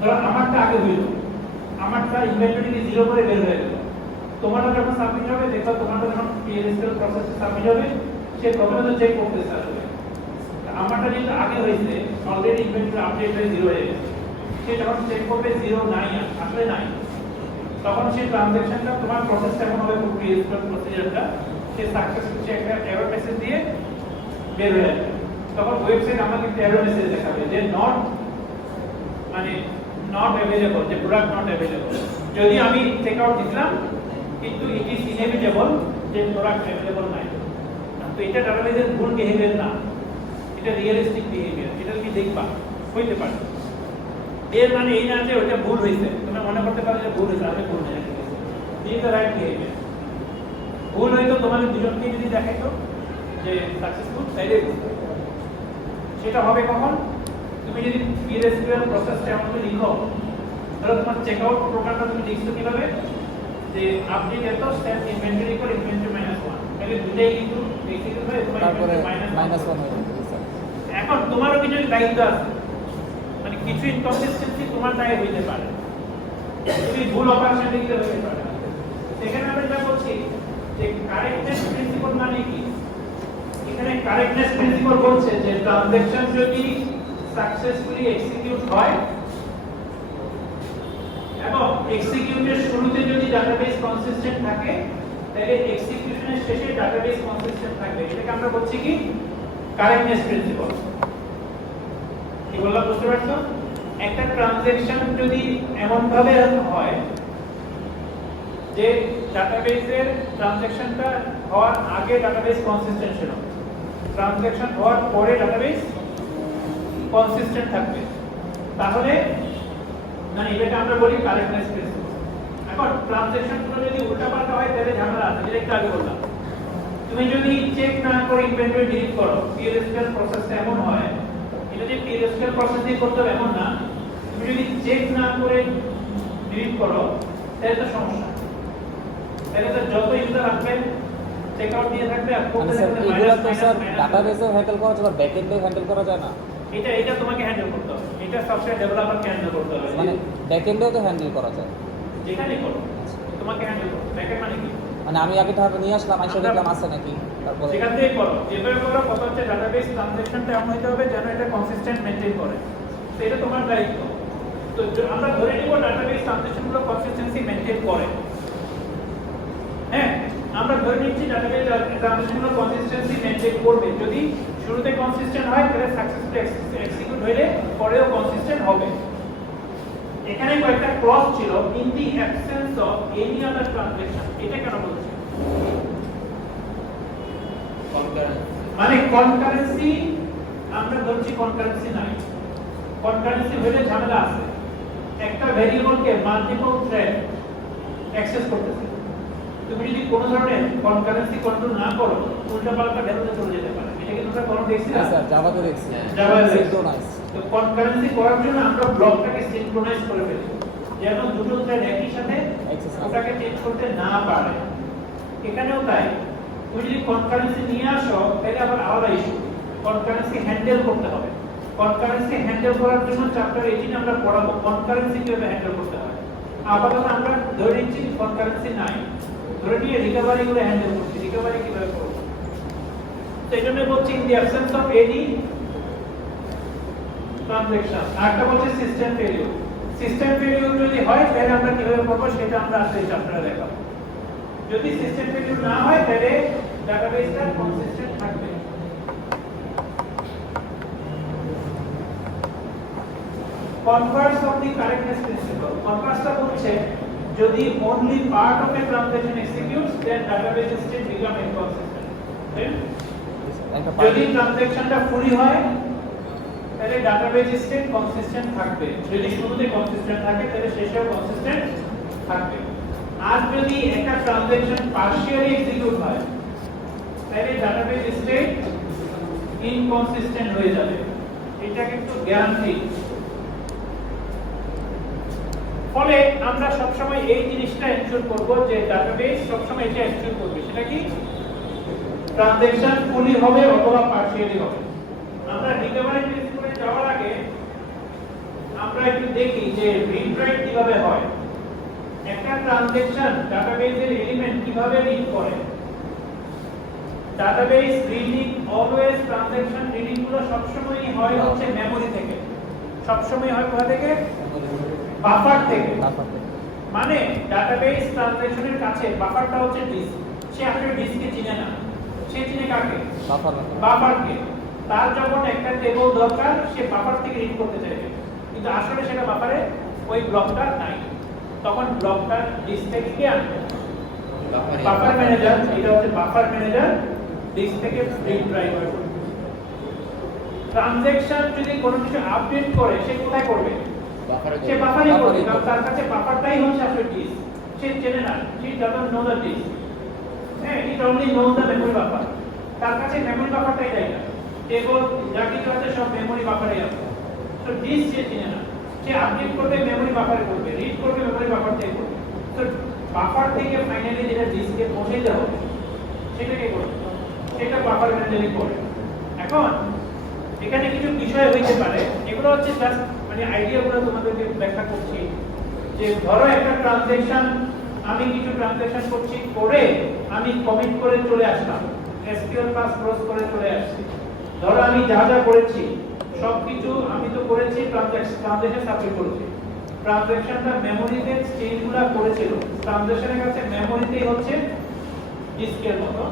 ধরো আমারটা আগে হইলো, আমারটা ইনভেন্টরি জিরো করে বের হয়ে গেল, তোমারটা যখন সাবমিট হবে দেখো তোমারটা যখন PLSQL প্রসেসে সাবমিট হবে সে প্রথমে তো চেক করতেছে আসলে আমারটা যেটা আগে হয়েছে অলরেডি ইনভেন্টরি আপডেট হয়ে জিরো হয়ে গেছে, সে যখন চেক করবে জিরো নাই আসলে নাই, তখন সেই ট্রানজ্যাকশনটা তোমার প্রসেসটা এমন হবে PLSQL প্রসিজারটা সে সাকসেস হচ্ছে একটা এরর মেসেজ দিয়ে বের হয়ে যাবে। তখন ওয়েবসাইট আমাকে একটা এরর মেসেজ দেখাবে যে নট মানে নট অ্যাভেলেবল, যে প্রোডাক্ট নট অ্যাভেলেবল। যদি আমি চেক আউট দিলাম কিন্তু ইট ইজ ইনএভিটেবল যে প্রোডাক্ট অ্যাভেলেবল নাই, তো এটা ডাটাবেসের ভুল বিহেভিয়ার না, এটা রিয়েলিস্টিক বিহেভিয়ার। এটা কি দেখবা হইতে পারে, এর মানে এই না যে ওটা ভুল হয়েছে, তুমি মনে করতে পারো যে ভুল হয়েছে, আমি ভুল নেই, দিস দ্য রাইট বিহেভিয়ার। ভুল হয়তো তোমাদের দুজনকে যদি দেখাইতো যে সাকসেসফুল তাইলে বুঝতে সেটা হবে কখন? তুমি যদি PLSQL প্রসেসটা এমন করে লিখো, ধরো তোমার চেকআউট প্রোগ্রামটা তুমি লিখছো কিভাবে, যে আপডেট এত স্ট্যাক ইনভেন্টরি করে ইনভেন্টরি -1, তাহলে দুটাই কিন্তু এক্সিকিউট হয়ে তোমার তারপরে -1 -1 হয়ে যাবে স্যার। এখন তোমারও কিছু দায়িত্ব আছে, মানে কিছু ইনকনসিস্টেন্সি তোমার দায় হইতে পারে, তুমি ভুল অপারেশন লিখতে হতে পারে। সেখানে আমরা যা বলছি যে কারেক্টনেস প্রিন্সিপাল মানে কি, এখানে কারেক্টনেস প্রিন্সিপাল বলছে যে ট্রানজাকশন যদি সাকসেসফুলি এক্সিকিউট হয় এবং এক্সিকিউটের শুরুতে যদি ডাটাবেস কনসিস্টেন্ট থাকে, তাহলে এক্সিকিউশনের শেষে ডাটাবেস কনসিস্টেন্ট থাকবে। এটাকে আমরা বলছি কি কারেক্টনেস প্রিন্সিপাল। কি বললাম বুঝতে পারছো? একটা ট্রানজাকশন যদি এমন ভাবে হয় যে ডাটাবেসের ট্রানজাকশনটা হওয়ার আগে ডাটাবেস কনসিস্টেন্ট ছিল, ট্রানজাকশন হওয়ার পরে ডাটাবেস কনসিস্টেন্ট থাকবে, তাহলে মানে এটাকে আমরা বলি কারেক্টনেস প্রিন্সিপাল। এখন ট্রানজাকশনগুলো যদি উল্টাপাল্টা হয় তাহলে ঝামেলা আছে, যেটা একটু আগে বললাম। তুমি যদি চেক না করে ইনভেন্টরি ডিলিট করো, PLSQL প্রসেসটা এমন হয়, এটা যে PLSQL প্রসেস দিয়ে করতে হবে এমন না, তুমি যদি চেক না করে ডিলিট করো তাহলে তো সমস্যা, তাহলে তো যত ইউজার আসবে চেক আউট দিয়ে থাকবে আর মানে স্যার এগুলো তো স্যার ডাটাবেসও হ্যান্ডেল করা যায়, ব্যাকএন্ডেও হ্যান্ডেল করা যায় না? এটা তোমাকে হ্যান্ডেল করতে হবে, এটা সফটওয়্যার ডেভেলপারকে হ্যান্ডেল করতে হবে। মানে ব্যাকএন্ডেও তো হ্যান্ডেল করা যায়? যেখানে করো তোমাকে হ্যান্ডেল করতে হবে। ব্যাকএন্ড মানে কি? মানে আমি আগে টাকা নিয়ে আসলাম, আইসা দেখলাম আছে নাকি, তারপরে সেখান থেকে করো। যেভাবে করো কথা হচ্ছে ডাটাবেস ট্রানজাকশনটা এমন হতে হবে যেন এটা কনসিস্টেন্ট মেইনটেইন করে, তো এটা তোমার দায়িত্ব। তো আমরা ধরে নিব ডাটাবেস ট্রানজাকশনগুলো কনসিস্টেন্সি মেইনটেইন করে। হ্যাঁ, আমরা ধরে নিচ্ছি ডাটাবেস ট্রানজাকশনগুলো কনসিস্টেন্সি মেইনটেইন করবে। যদি শুরুতে কনসিস্টেন্ট হয় তাহলে সাকসেসফুলি এক্সিকিউট হলে পরেও কনসিস্টেন্ট হবে। এখানে কয়েকটা ক্লজ ছিল, in the absence of any other transaction. এটা কেন বলছি? মানে কনকারেন্সি আমরা ধরছি কনকারেন্সি নাই, কনকারেন্সি হলে ঝামেলা আছে। একটা ভেরিয়েবলকে মাল্টিপল থ্রেড অ্যাক্সেস করতেছে, তুমি যদি কোনো ধরনের কনকারেন্সি কন্ট্রোল না করো উল্টাপাল্টা ভ্যালুতে চলে যেতে পারে। এটা কি তোমরা কোনো দেখছি না? স্যার জাভাতে দেখছি, জাভাতে সিনক্রোনাইজ। তো কনকারেন্সি করার জন্য আমরা ব্লকটাকে সিনক্রোনাইজ করে ফেলি, যেন দুটো থ্রেড একই সাথে ওটাকে চেঞ্জ করতে না পারে। এখানেও তাই, তুমি যদি কনকারেন্সি নিয়ে আসো তাহলে আবার আলাদা ইস্যু, কনকারেন্সি হ্যান্ডেল করতে হবে। কনকারেন্সি হ্যান্ডেল করার জন্য চ্যাপ্টার 18 আমরা পড়াবো কনকারেন্সি কিভাবে হ্যান্ডেল করতে হয়। আপাতত আমরা ধরে নিচ্ছি কনকারেন্সি নাই, ধরে নিয়ে রিকভারি গুলো হ্যান্ডেল করছি, রিকভারি কিভাবে করব। তো এই জন্য বলছি in the absence of any transaction. আরেকটা বলছে সিস্টেম ফেলিওর। সিস্টেম ফেলিওর যদি হয় তাহলে আমরা কিভাবে করব সেটা আমরা আসলে চ্যাপ্টারে দেখাবো। যদি সিস্টেম ফেলিওর না হয় তাহলে ডাটাবেসটা কনসিস্টেন্ট থাকবে। Converse of the correctness principle. Converse বলছে যদি only part of a transaction executes then database state become inconsistent. Then যদি ট্রানজাকশনটা ফুলি হয় তাহলে ডাটাবেস স্টেট কনসিস্টেন্ট থাকবে। যদি শুরুতে কনসিস্টেন্ট থাকে তাহলে শেষেও কনসিস্টেন্ট থাকবে। আর যদি একটা ট্রানজাকশন পার্শিয়ালি এক্সিকিউট হয় তাহলে ডাটাবেস স্টেট ইনকনসিস্টেন্ট হয়ে যাবে। এটা কিন্তু গ্যারান্টি। ফলে আমরা সবসময় এই জিনিসটা এনশিওর করব যে ডাটাবেস সবসময় এটা এনশিওর করবে, সেটা কি ট্রানজাকশন ফুলি হবে অথবা পার্শিয়ালি হবে। আমরা রিকভারি প্রিন্সিপলে যাওয়ার আগে আমরা একটু দেখি যে রিড রাইট কিভাবে হয়। একটা ট্রানজাকশন ডাটাবেসের এলিমেন্ট কিভাবে রিড করে। Database reading always transaction reading গুলো সবসময় হয় হচ্ছে মেমরি থেকে, সবসময় হয় কোথা থেকে? বাফার থেকে। মানে ডাটাবেস ট্রানজাকশনের কাছে বাফারটা হচ্ছে ডিস্ক। সে আসলে ডিস্ককে চিনে না, সে চিনে কাকে? বাফারকে। তার যখন একটা টেবল দরকার সে বাফার থেকে রিড করতে চাইবে, কিন্তু আসলে সেটা বাফারে ওই ব্লকটা নাই, তখন ব্লকটা ডিস্ক থেকে কে আনবে? Buffer manager. এটা হচ্ছে বাফার ম্যানেজার ডিস্ক থেকে রিড রাইট করবে। ট্রানজাকশন যদি কোনো কিছু আপডেট করে সে কোথায় করবে? সে বাফারে করবে, কারণ তার কাছে বাফারটাই হচ্ছে আসলে ডিস্ক। সে চেনে না, সে doesn't know the disk, হ্যাঁ, it only knows the memory buffer। তার কাছে মেমরি বাফারটাই যায় না। টেবল যা কিছু আছে সব মেমরি বাফারে আছে। তো ডিস্ক সে চিনে না, সে আপডেট করবে মেমরি বাফারে করবে, রিড করবে মেমরি বাফার থেকে করবে। তো বাফার থেকে ফাইনালি যেটা ডিস্কে পৌঁছে যাবে সেটা কে করবে? সেটা বাফার ম্যানেজারই করবে। এখন এখানে কিছু বিষয় হইতে পারে, এগুলো হচ্ছে জাস্ট মানে আইডিয়াগুলো তোমাদেরকে ব্যাখ্যা করছি। যে ধরো একটা ট্রানজ্যাকশন, আমি কিছু ট্রানজ্যাকশন করছি, করে আমি কমিট করে চলে আসলাম, এসকিউএল ক্লাস ক্লোজ করে চলে আসছি। ধরো আমি যা যা করেছি সবকিছু আমি তো করেছি, ট্রানজ্যাকশন সাবমিট করেছি। ট্রানজ্যাকশনটা মেমোরিতে চেঞ্জগুলো করেছিল, ট্রানজ্যাকশনের কাছে মেমোরিতেই হচ্ছে ডিস্কের মতো।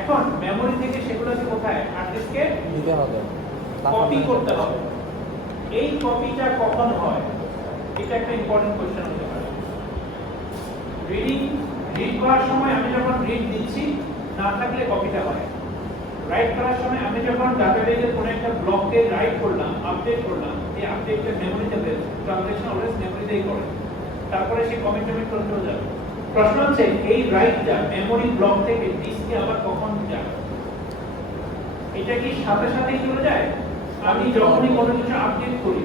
এখন মেমোরি থেকে সেগুলোকে কোথায়? হার্ড ডিস্কে দিতে হবে, কপি করতে হবে। এই কপিটা কখন হয়? এটা একটা ইম্পর্টেন্ট কোশ্চেন হতে পারে। রিড করার সময় আমি যখন রিড দিচ্ছি, না থাকলে কপিটা হয়। রাইট করার সময় আমি যখন ডাটাবেজের কোনো একটা ব্লককে রাইট করলাম, আপডেট করলাম, এই আপডেটটা মেমোরিতে বেরোবে। ট্রানজ্যাকশন অলওয়েজ মেমোরিতেই করে, তারপরে সে কমিট করে চলে যাবে। প্রশ্ন হচ্ছে এই রাইটটা মেমোরি ব্লক থেকে ডিস্কে আবার কখন যাবে? এটা কি সাথে সাথেই চলে যায়? আমি যখনই কোনো কিছু আপডেট করি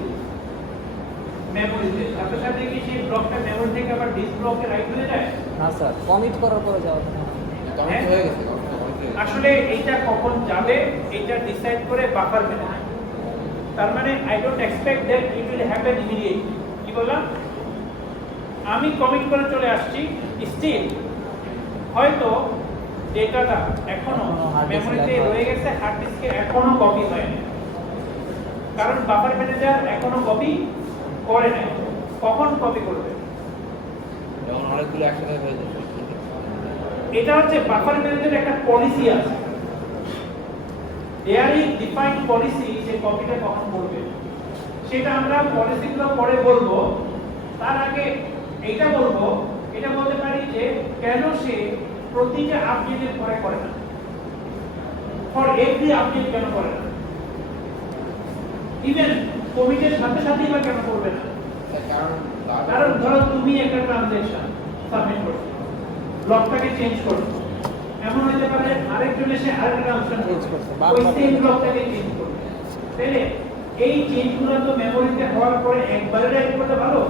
মেমোরিতে, সাথে সাথে কি সেই ব্লকটা মেমোরি থেকে আবার ডিস্ক ব্লকে রাইট হয়ে যায়? না স্যার, কমিট করার পরে যাওয়া কমিট হ্যাঁ? হয়ে গেছে, কমিট আসলে এইটা কখন যাবে এটা ডিসাইড করে বাফার ম্যানেজার। তার মানে I don't expect that it will happen immediately. কি বললাম? আমি কমিট করে চলে আসছি, স্টিল হয়তো ডেটাটা এখনো মেমোরিতে রয়ে গেছে, হার্ড ডিস্কে এখনো কপি হয়নি, কারণ বাফার ম্যানেজার এখনো কপি করে নাই। কখন কপি করবে? যখন অনেকগুলো একসাথে হয়ে যাবে। এটা হচ্ছে বাফার ম্যানেজারের একটা পলিসি আছে, দেয়ার ইজ ডিফাইন্ড পলিসি, যে কপিটা কখন করবে সেটা আমরা পলিসিগুলো পরে বলবো। তার আগে এটা বলবো, এটা বলতে পারি যে কেন সে প্রতিটা আপডেটের পরে করে না, ফর এভরি আপডেট কেন করে না, ইভেন কমিটের সাথে সাথেই বা কেন করবে না। কারণ ধরো তুমি একটা ট্রানজ্যাকশন সাবমিট করছো, ব্লকটাকে চেঞ্জ করছো, এমন হতে পারে আরেকজন এসে আরেকটা ট্রানজ্যাকশন চেঞ্জ করছে, ওই সেম ব্লকটাকে চেঞ্জ করবে। তাহলে এই চেঞ্জগুলো তো মেমোরিতে হওয়ার পরে একবারে রাইট করতে ভালো,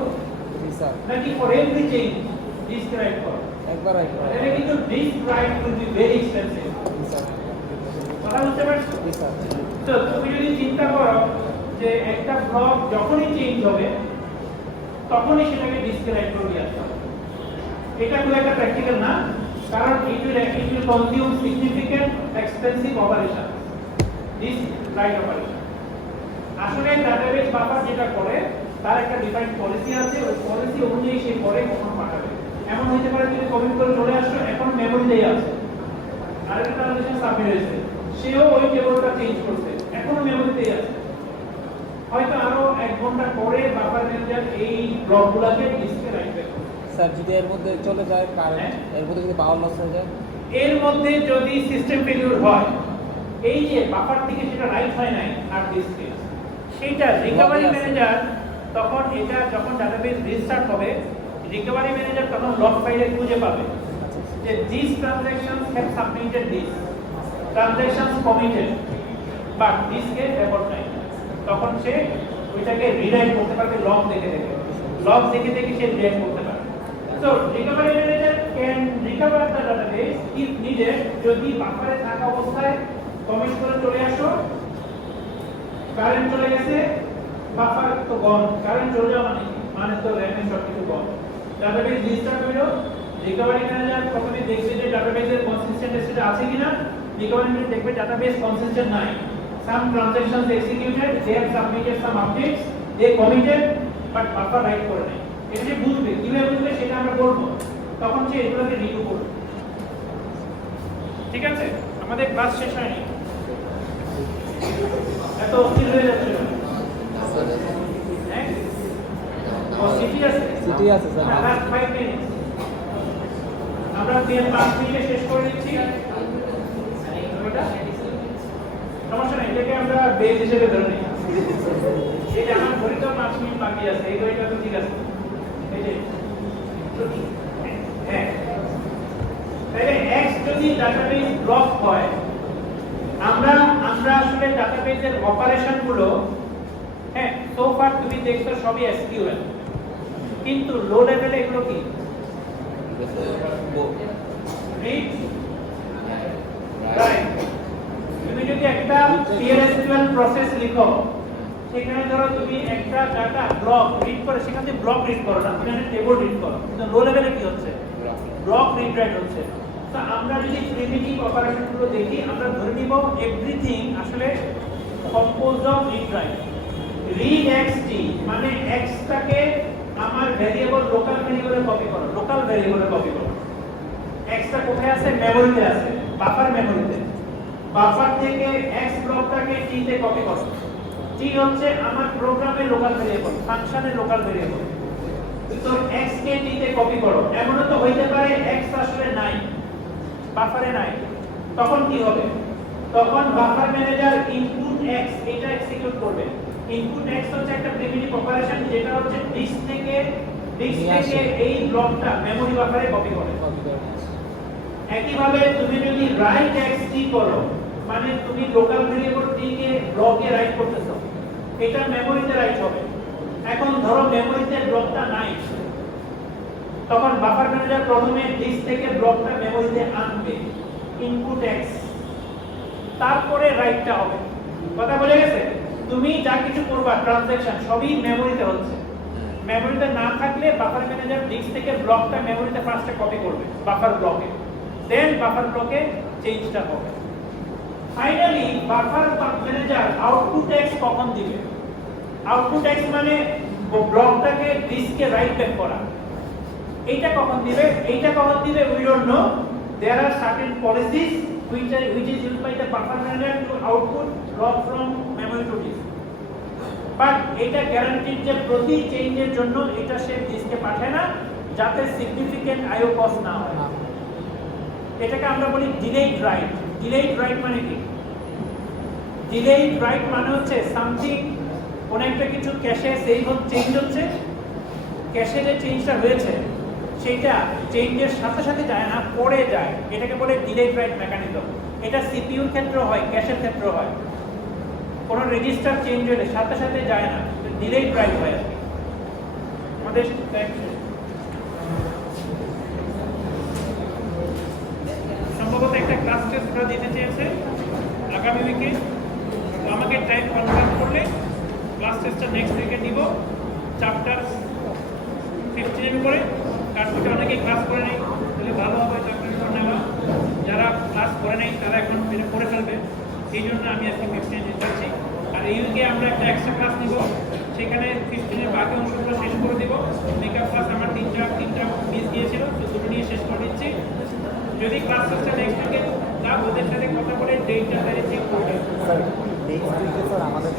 জি স্যার, নাকি for every change disk write করো? একবার রাইট করা। তাহলে কিন্তু disk write will be very expensive. জি স্যার, কথা বুঝতে পারছো? জি স্যার, তো তুমি যদি চিন্তা করো যে একটা ব্লক যখনই চেঞ্জ হবে তখনই সেটাকে ডিস্কে রাইট করে দিয়ে আসতে হবে, এটা খুব একটা প্র্যাকটিক্যাল না, কারণ it will consume significant expensive operation, this write operation. আসলে ডাটাবেস বাফার যেটা করে তার একটা ডিফাইন্ড পলিসি আছে, ওই পলিসি অনুযায়ী সে পরে কখন পাঠাবে। এমন হতে পারে যদি কমিট করে চলে আসলো, এখন মেমোরিতেই আছে, আরেকটা ট্রানজ্যাকশন সাবমিট হয়েছে, সেও ওই টেবলটা চেঞ্জ করছে, এখনো মেমোরিতেই আছে, হয়তো আরো 1 ঘন্টা পরে বাফার ম্যানেজার এই ব্লকগুলোকে ডিস্কে রাইট করবে। স্যার যদি এর মধ্যে চলে যায় কারেন্ট, এর মধ্যে যদি পাওয়ার লস হয়ে যায়, এর মধ্যে যদি সিস্টেম ফেলিউর হয়, এই যে বাফার থেকে সেটা রাইট হয় নাই হার্ড ডিস্কে, সেটা রিকভারি ম্যানেজার তখন এটা যখন ডাটাবেস রিস্টার্ট হবে, রিকভারি ম্যানেজার তখন লগ ফাইলে খুঁজে পাবে যে this transactions have submitted this transactions committed but ডিস্কে রেকর্ড নাই, তখন সে ওইটাকে রিরাইট করতে পারবে, লগ দেখে দেখে সে রিরাইট করতে পারবে। So recovery manager can recover the database if needed, যদি বাফারে থাকা অবস্থায় কমিট করে চলে আসো, কারেন্ট চলে গেছে, বাফার তো গন, কারেন্ট চলে যাওয়া মানে তো র্যামে সবকিছু গন, ডাটাবেস রিস্টার্ট হলো, রিকভারি ম্যানেজার প্রথমে দেখবে যে ডাটাবেসের কনসিস্টেন্ট স্টেট আছে কিনা, রিকভারি ম্যানেজার দেখবে ডাটাবেস কনসিস্টেন্ট নাই, some transactions executed, they have submitted some updates, they committed but buffer write করে নাই। এটা যে বুঝবে, কিভাবে বুঝবে সেটা আমরা বলবো, তখন সে এগুলোকে রিভিউ করবে। ঠিক আছে, আমাদের ক্লাস শেষ হয়নি, এত অস্থির হয়ে যাচ্ছে হ্যাঁ? ও সিটি আছে, সিটি আছে স্যার, লাস্ট 5 মিনিট আমরা 5 মিনিটে শেষ করে দিচ্ছি। ওটা সমস্যা নেই, এটাকে আমরা বেস হিসেবে ধরে নিই। এই যে আমার ঘড়িতে 5 মিনিট বাকি আছে, এই ঘড়িটা তো ঠিক আছে, এই যে হ্যাঁ, তাহলে x যদি ডাটাবেস ব্লক হয়, আমরা আমরা আসলে ডাটাবেজের অপারেশন গুলো, হ্যাঁ সো ফার তুমি দেখছো সবই এসকিউএল, কিন্তু লো লেভেলে এগুলো কি রিড রাইট। তুমি যদি একটা PLSQL প্রসেস লিখো, সেখানে ধরো তুমি একটা ডাটা ব্লক রিড করে সেখান থেকে ব্লক রিড করো না, তুমি একটা টেবল রিড করো, কিন্তু লো লেভেলে কি হচ্ছে ব্লক রিড রাইট হচ্ছে। তো আমরা যদি প্রিমিটিভ অপারেশনগুলো দেখি, আমরা ধরে নিব এভরিথিং আসলে composed of read write. Read xt মানে x টাকে আমার ভেরিয়েবল লোকাল ভেরিয়েবলে কপি করো, লোকাল ভেরিয়েবলে কপি করো। x টা কোথায় আছে? মেমরিতে আছে, বাফার মেমরিতে। বাফার থেকে x ব্লকটাকে t তে কপি করো। t হচ্ছে আমার প্রোগ্রামের লোকাল ভেরিয়েবল, ফাংশনের লোকাল ভেরিয়েবল। তো x কে t তে কপি করো। এমনও তো হইতে পারে x আসলে নাই, বাফারে নাই, তখন কি হবে? তখন বাফার ম্যানেজার ইনপুট x এটা এক্সিকিউট করবে। ইনপুট x হচ্ছে একটা প্রিমিটিভ অপারেশন, যেটা হচ্ছে ডিস্ক থেকে এই ব্লকটা মেমরি বাফারে কপি করে। একইভাবে তুমি যদি রাইট xt করো, মানে তুমি লোকাল ভেরিয়েবল t কে ব্লকে রাইট করতেছো, এটা মেমরিতে রাইট হবে। এখন ধরো মেমরিতে ব্লকটা নাই, তখন বাফার ম্যানেজার প্রথমে ডিস্ক থেকে ব্লকটা মেমরিতে আনবে, ইনপুট x, তারপরে রাইটটা হবে। কথা বলে গেছে? তুমি যা কিছু করবা ট্রানজাকশন সবই মেমরিতে হচ্ছে। মেমরিতে না থাকলে বাফার ম্যানেজার ডিস্ক থেকে ব্লকটা মেমরিতে ফার্স্টে কপি করবে বাফার ব্লকে, দেন বাফার ব্লকে চেঞ্জটা হবে। Finally buffer manager output x কখন দিবে? আউটপুট x মানে ব্লকটাকে ডিস্কে রাইট ব্যাক করা। এইটা কখন দিবে? এইটা কখন দিবে we don't know. There are certain policies which is used by the buffer manager to output block from memory to disk, but এটা গ্যারান্টিড যে প্রতি চেঞ্জের জন্য এটা সে ডিস্কে পাঠায় না, যাতে সিগনিফিকেন্ট আইও কস্ট না হয়। এটাকে আমরা বলি ডিলেইড রাইট। ডিলেইড রাইট মানে কি? ডিলেইড রাইট মানে হচ্ছে সামথিং, কোন একটা কিছু ক্যাশে চেঞ্জ হচ্ছে, ক্যাশে যে চেঞ্জটা হয়েছে সেটা চেঞ্জের সাথে সাথে যায় না, পরে যায়, এটাকে বলে ডিলেড রাইট মেকানিজম। এটা সিপিইউর ক্ষেত্রে হয়, ক্যাশের ক্ষেত্রে হয়। কোন রেজিস্টার চেঞ্জ হলে সাথে সাথে যায় না, ডিলেড রাইট হয় আর কি। আমাদের সম্ভবত একটা ক্লাস টেস্ট করা দিতে চেয়েছে আগামী উইকে, তো আমাকে টাইম কনফার্ম করলে ক্লাস টেস্টটা নেক্সট উইকে দিব, চ্যাপ্টার 15 করে। কার থেকে অনেকেই ক্লাস করে নেই, তাহলে ভালো হবে চ্যাপ্টার নেওয়া। যারা ক্লাস করে নেই তারা এখন এটা করে ফেলবে, এই জন্য আমি আজকে 15 দিতে চাচ্ছি। আর এই উইকে আমরা একটা এক্সট্রা ক্লাস নিব, সেখানে 15-এর বাকি অংশগুলো শেষ করে দেব। মেকআপ ক্লাস আমার তিনটা মিস গিয়েছিল, তো দুটো নিয়ে শেষ করে দিচ্ছি। যদি ক্লাস টেস্টটা নেক্সট উইকে না, ওদের সাথে কথা বলে ডেটটা তারিখ ঠিক করে দেবো। স্যার নেক্সট উইকে স্যার আমাদের